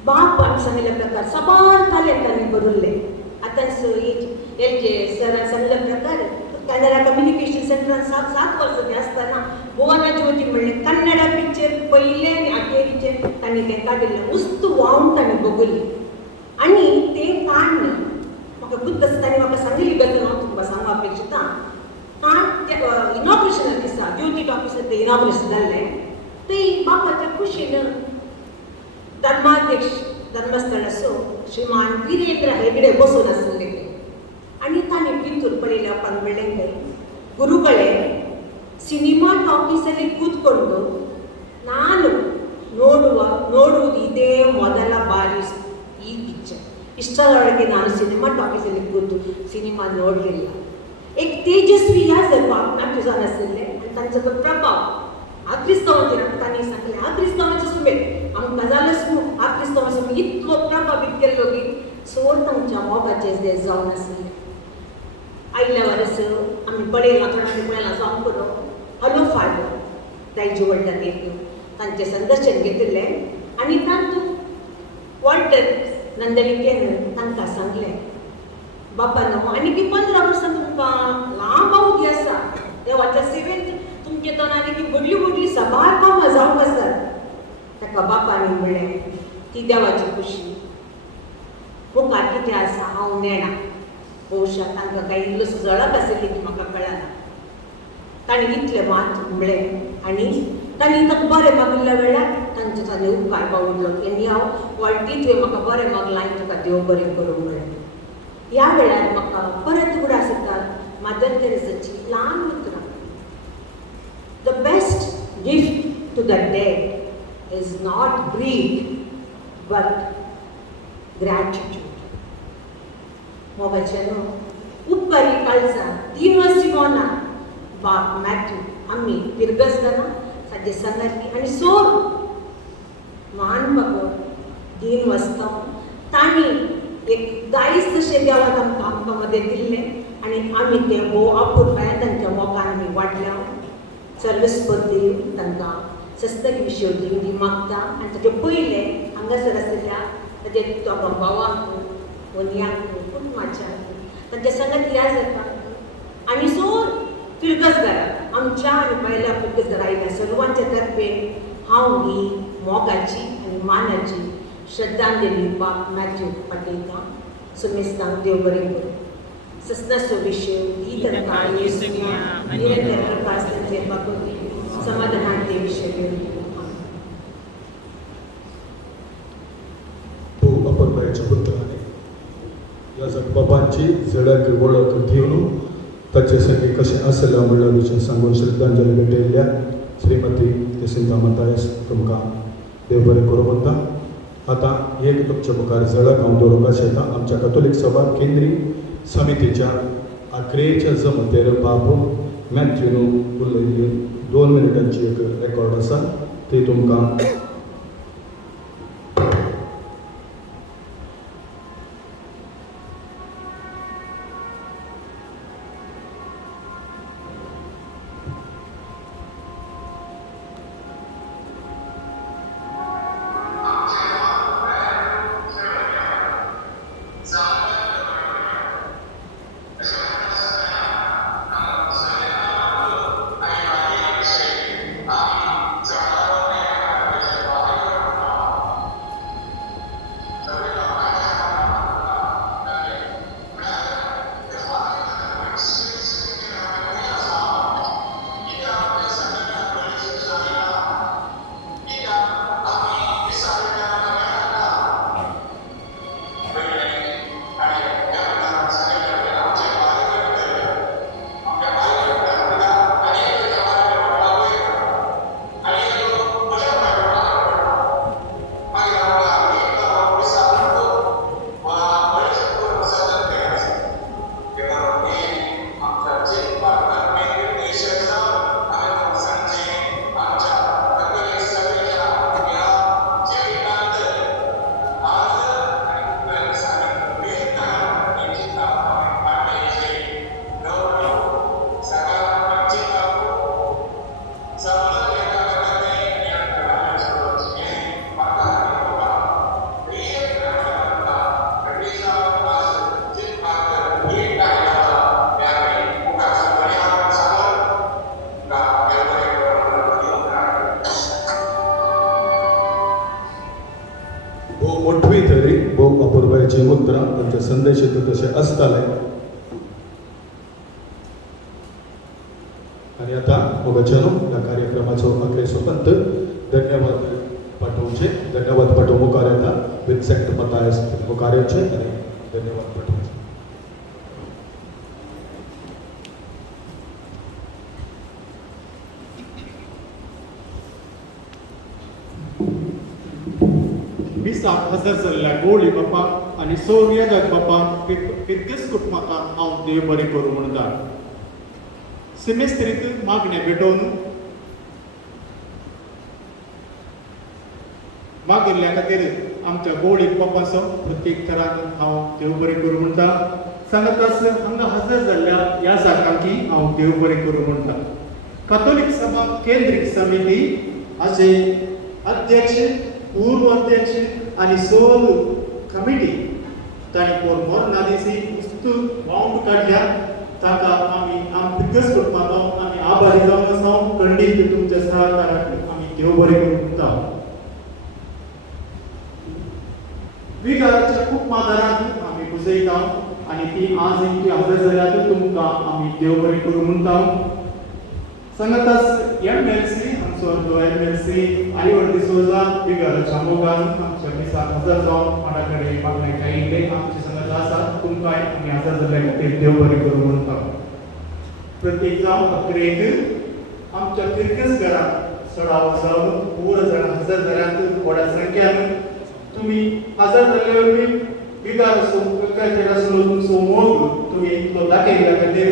बाप आमी सांगिल्ल्या प्रकार साबार तालेंट ताणें बरयल्ले. आतां सरान सांगिल्ल्या प्रकार कॅनरा कम्युनिकेशन सेंटरान 7 वर्सां आसतना भुवना ज्योती म्हणलें कन्नडा पिक्चर पयले आनी अखेरीचे तांणी तें काडिल्लें मस्त वावन ताणें बगयलें. आनी तें काण म्हाका खूब तसो ताणें म्हाका सांगिल्ली गजाल हांव तुमकां सांगूंक अपेक्षिता. काण इनॉग्रेशना दिसा ज्योती टॉकीसांत तें इनॉग्रेशन जाल्लें थंय बापाच्या खुशीन धर्माध्यक्ष धर्मस्थळाचो श्रीमान वीरेंद्र हेगडे बसून आसले. आनी ताणें भितर पळयल्या उपरांत म्हणलें खंय गुरुಗಳೇ ಸಿನಿಮಾ ಟಾಕೀಸಲ್ಲಿ ಕೂತ್ಕೊಂಡು ನಾನು ನೋಡುವುದು ಇದೇ ಮೊದಲ ಬಾರಿ ಈ ಪಿಕ್ಚರ್. ಇಷ್ಟರೊಳಗೆ ನಾನು ಸಿನಿಮಾ ಟಾಕೀಸಲ್ಲಿ ಕೂತು ಸಿನಿಮಾ ನೋಡಲಿಲ್ಲ. एक तेजस्वी ह्या नाट्य जावन आशिल्लें आनी तांचो तो प्रभाव हा क्रिस्तांवाचेर तांणी सांगलें हा क्रिस्तांवाचो सुमेर आमकां जालोच न्हू हा क्रिस्तांवाचो इतलो प्रभावीत केल्लो की चोर तांच्या मोगाचें जें जावन आशिल्लें. आयल्या वर्स आमी पळयलां थोड्यांनी पळयलां जावं पुरो हलो फादर दायजी वॉल्टर एक तांचें संदर्शन घेतिल्लें आनी तातूंत वॉल्टर नंदलिकेन तांकां सांगलें बापा न्हू आनी 15 वर्सां तुमकां लांब अवधी आसा देवाच्या सेवेंत तुमचे तोंडार की व्हडली सबार कामां जावंक आसात. ताका बापानी म्हणलें ती देवाची खुशी मुखार कितें आसा हांव नेणा. भोवशा तांकां कांय इल्लोसो जळप आशिल्ली की म्हाका कळना. ताणें इतलें मात म्हणलें आनी ताणें ताका बरें मागिल्ल्या वेळार तांणे उपकार पावयलो की हांव वॉल्टी तुवें म्हाका बरें मागलां आनी तुका देव बरें करूं म्हणलें. ह्या वेळार म्हाका परत उगडास येता मदर तेरेसाची ल्हान उतरां. The best gift to the dead is not greed but gratitude. मोगाचें न्हू उपकारी काळजां 3 वर्सी मोना बाप मॅथ्यू आमी पिरगसतना साजे संगती आणि सोर महान भगवत दिन वाजता ताणी एक दायीस तशें देवाक आमकां मध्ये दिल्लें आनी आमी तें भोव अपुरबाय तांच्या मोगान आमी वाडल्या सर्वस्पती तांकां सस्तक विशय दिवंदी मागता आनी ताचे पयले हांगासर आसलेल्या ताचे भावांक वनियांक कुटुंबाच्या तांच्या संगत या जाता आनी सोर फिरगसदार आमच्या आनी बायल्या फिरगसदार आयल्या सर्वांच्या तर्फे हांव ही मोगाची आनी मानाची श्रद्धांजली दिवपाक मॅथ्यू पाठयता सुमेस्तांक देव बरें करूं सस्नाचो विशय ही तांकां निरंतर प्रकाश तांचे भगवती समाधानांचे विशय तो अपरबाईच्या पुत्राने या बाबांची झडक वळख घेवन ताचे संगी कशें आसलें म्हणल्यार विशय सांगून श्रद्धांजली भेटयल्या श्रीमती जसिंता मतायस तुमकां देव बरें करूं म्हणटा. आतां एक तुमच्या मुखार झडक हांव दवरूंक शेता आमच्या कॅथोलीक सभा केंद्रीय समितीच्या आखरेच्या जमतेर बाबू मॅथ्यून उलयल्ली 2 मिनटांची एक रेकॉर्ड आसा ती तुमकां मोठवी तरी भोव अपुरबायची उतरां तांचे संदेश तशें आसताले. आनी आतां मोगाच्यानो ह्या कार्यक्रमाचो अखेरचो पंत धन्यवाद पाठोवंक मुखार येता विन्सेंट मतायस मुखार येवचे आनी धन्यवाद पाठोवचे. दिसाक हजर जाल्ल्या गोळी बापाक आनी सौर्य जग बापाक पिर्गस कुटुंबाक हांव देव बरें करूं म्हणटा. सिमेस्त्रीत मागण्या भेटोवन मागिल्ल्या खातीर आमच्या गोळीक बापाचो प्रत्येक तरान हांव देव बरें करूं म्हणटा. सांगतास हांगा हजर जाल्ल्या ह्या जाकांकी हांव देव बरें करूं म्हणटा. कॅथोलीक सभा केंद्रीय समिती हाचे अध्यक्ष पूर्व अध्यक्ष आनी सोल कमिटी तांणी मोरना दिसी उत्तूर बावंड काडल्या ताका आमी पिर्गस कुटुंबाक आमी आभारी जावन आसा. खंडीत तुमच्या सहकाराक आमी देव बरें करूं म्हणटा. विगाराच्या खूब मादारांक आमी बुजयता आनी ती आज इतली हजर जाल्यात तुमकां आमी देव बरें करूं म्हणटा. सांगतास एमएलसी आमचो एमएलसी आयवर डिसोजा विगाराच्या मोगान आमच्या दिसाक हजर जावन कोणा कडेन मागण्या आयिल्ले आमचे संगत आसात तुमकां आमी हजर जाल्ल्या खातीर देव बरें करूं म्हणटा. प्रत्येक जावन अकरेक आमच्या पिर्गस घरात सडाव जावन पूर जाण हजर जाल्यात व्हडा संख्यान तुमी हजर जाल्ले वरवीं विगार तुमचो मोग तुमी तो दाखयल्या खातीर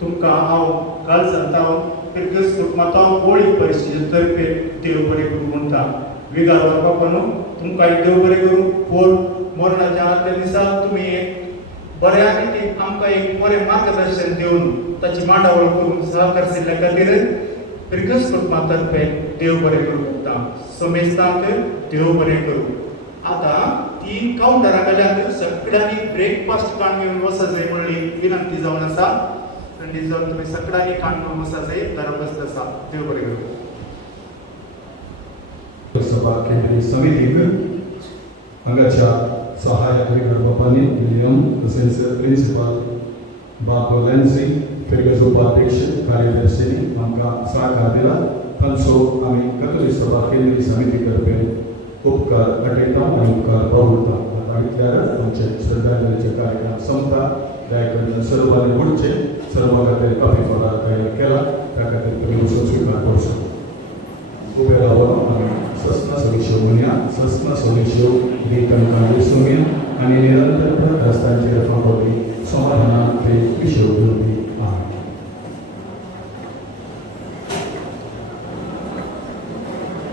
तुमकां हांव घाल सांगता. क्रिस्त माता ओळी परिस्थितीतर्फे देव बरे करू म्हणता विगार बापानो तुमकां देव बरे करू पोर मरणाच्या आदल्या दिसा तुम्ही बऱ्या पैकी आमकां एक बरें मार्गदर्शन दिवन ताची मांडावळ करून सहकारशिल्ल्या खातीर क्रिस्त मातर्फे देव बरें करूं म्हणटा समेस्तांक देव बरें करूं. आतां 3 कावंटरा कडल्यान सगळ्यांनी ब्रेकफास्ट काण घेवन वचा जाय म्हणली विनंती जावन आसा. थंडी जावन तुमी सगळ्यांनी काण घेवन वचा जाय दरबस्त आसा. देव बरें करूं. सभा केंद्रीय समितीक हांगाच्या सहाय्यक विगार बापांनी विलियम तसेच प्रिन्सिपल बाब लॅन्सी फेगस उपाध्यक्ष कार्यदर्शिनी आमकां सहकार दिला. तांचो आमी कथोलिक सभा केंद्रीय समिती तर्फे उपकार आठयता आनी उपकार बावुरता. आतां इतल्यार आमचे श्रद्धांजलीचे कार्यक्रम संपता. दयाकडल्यान सर्वांनी उठचे सर्वां खातीर कॉफी फळार तयार केला त्या खातीर तुमी वचून स्विकार करचो. उबे रावन आमी सस्ना सविशेव म्हणया सस्ना सविशेव गीत आमकां विसुंया आनी निरंतर रस्त्यांचेर फावो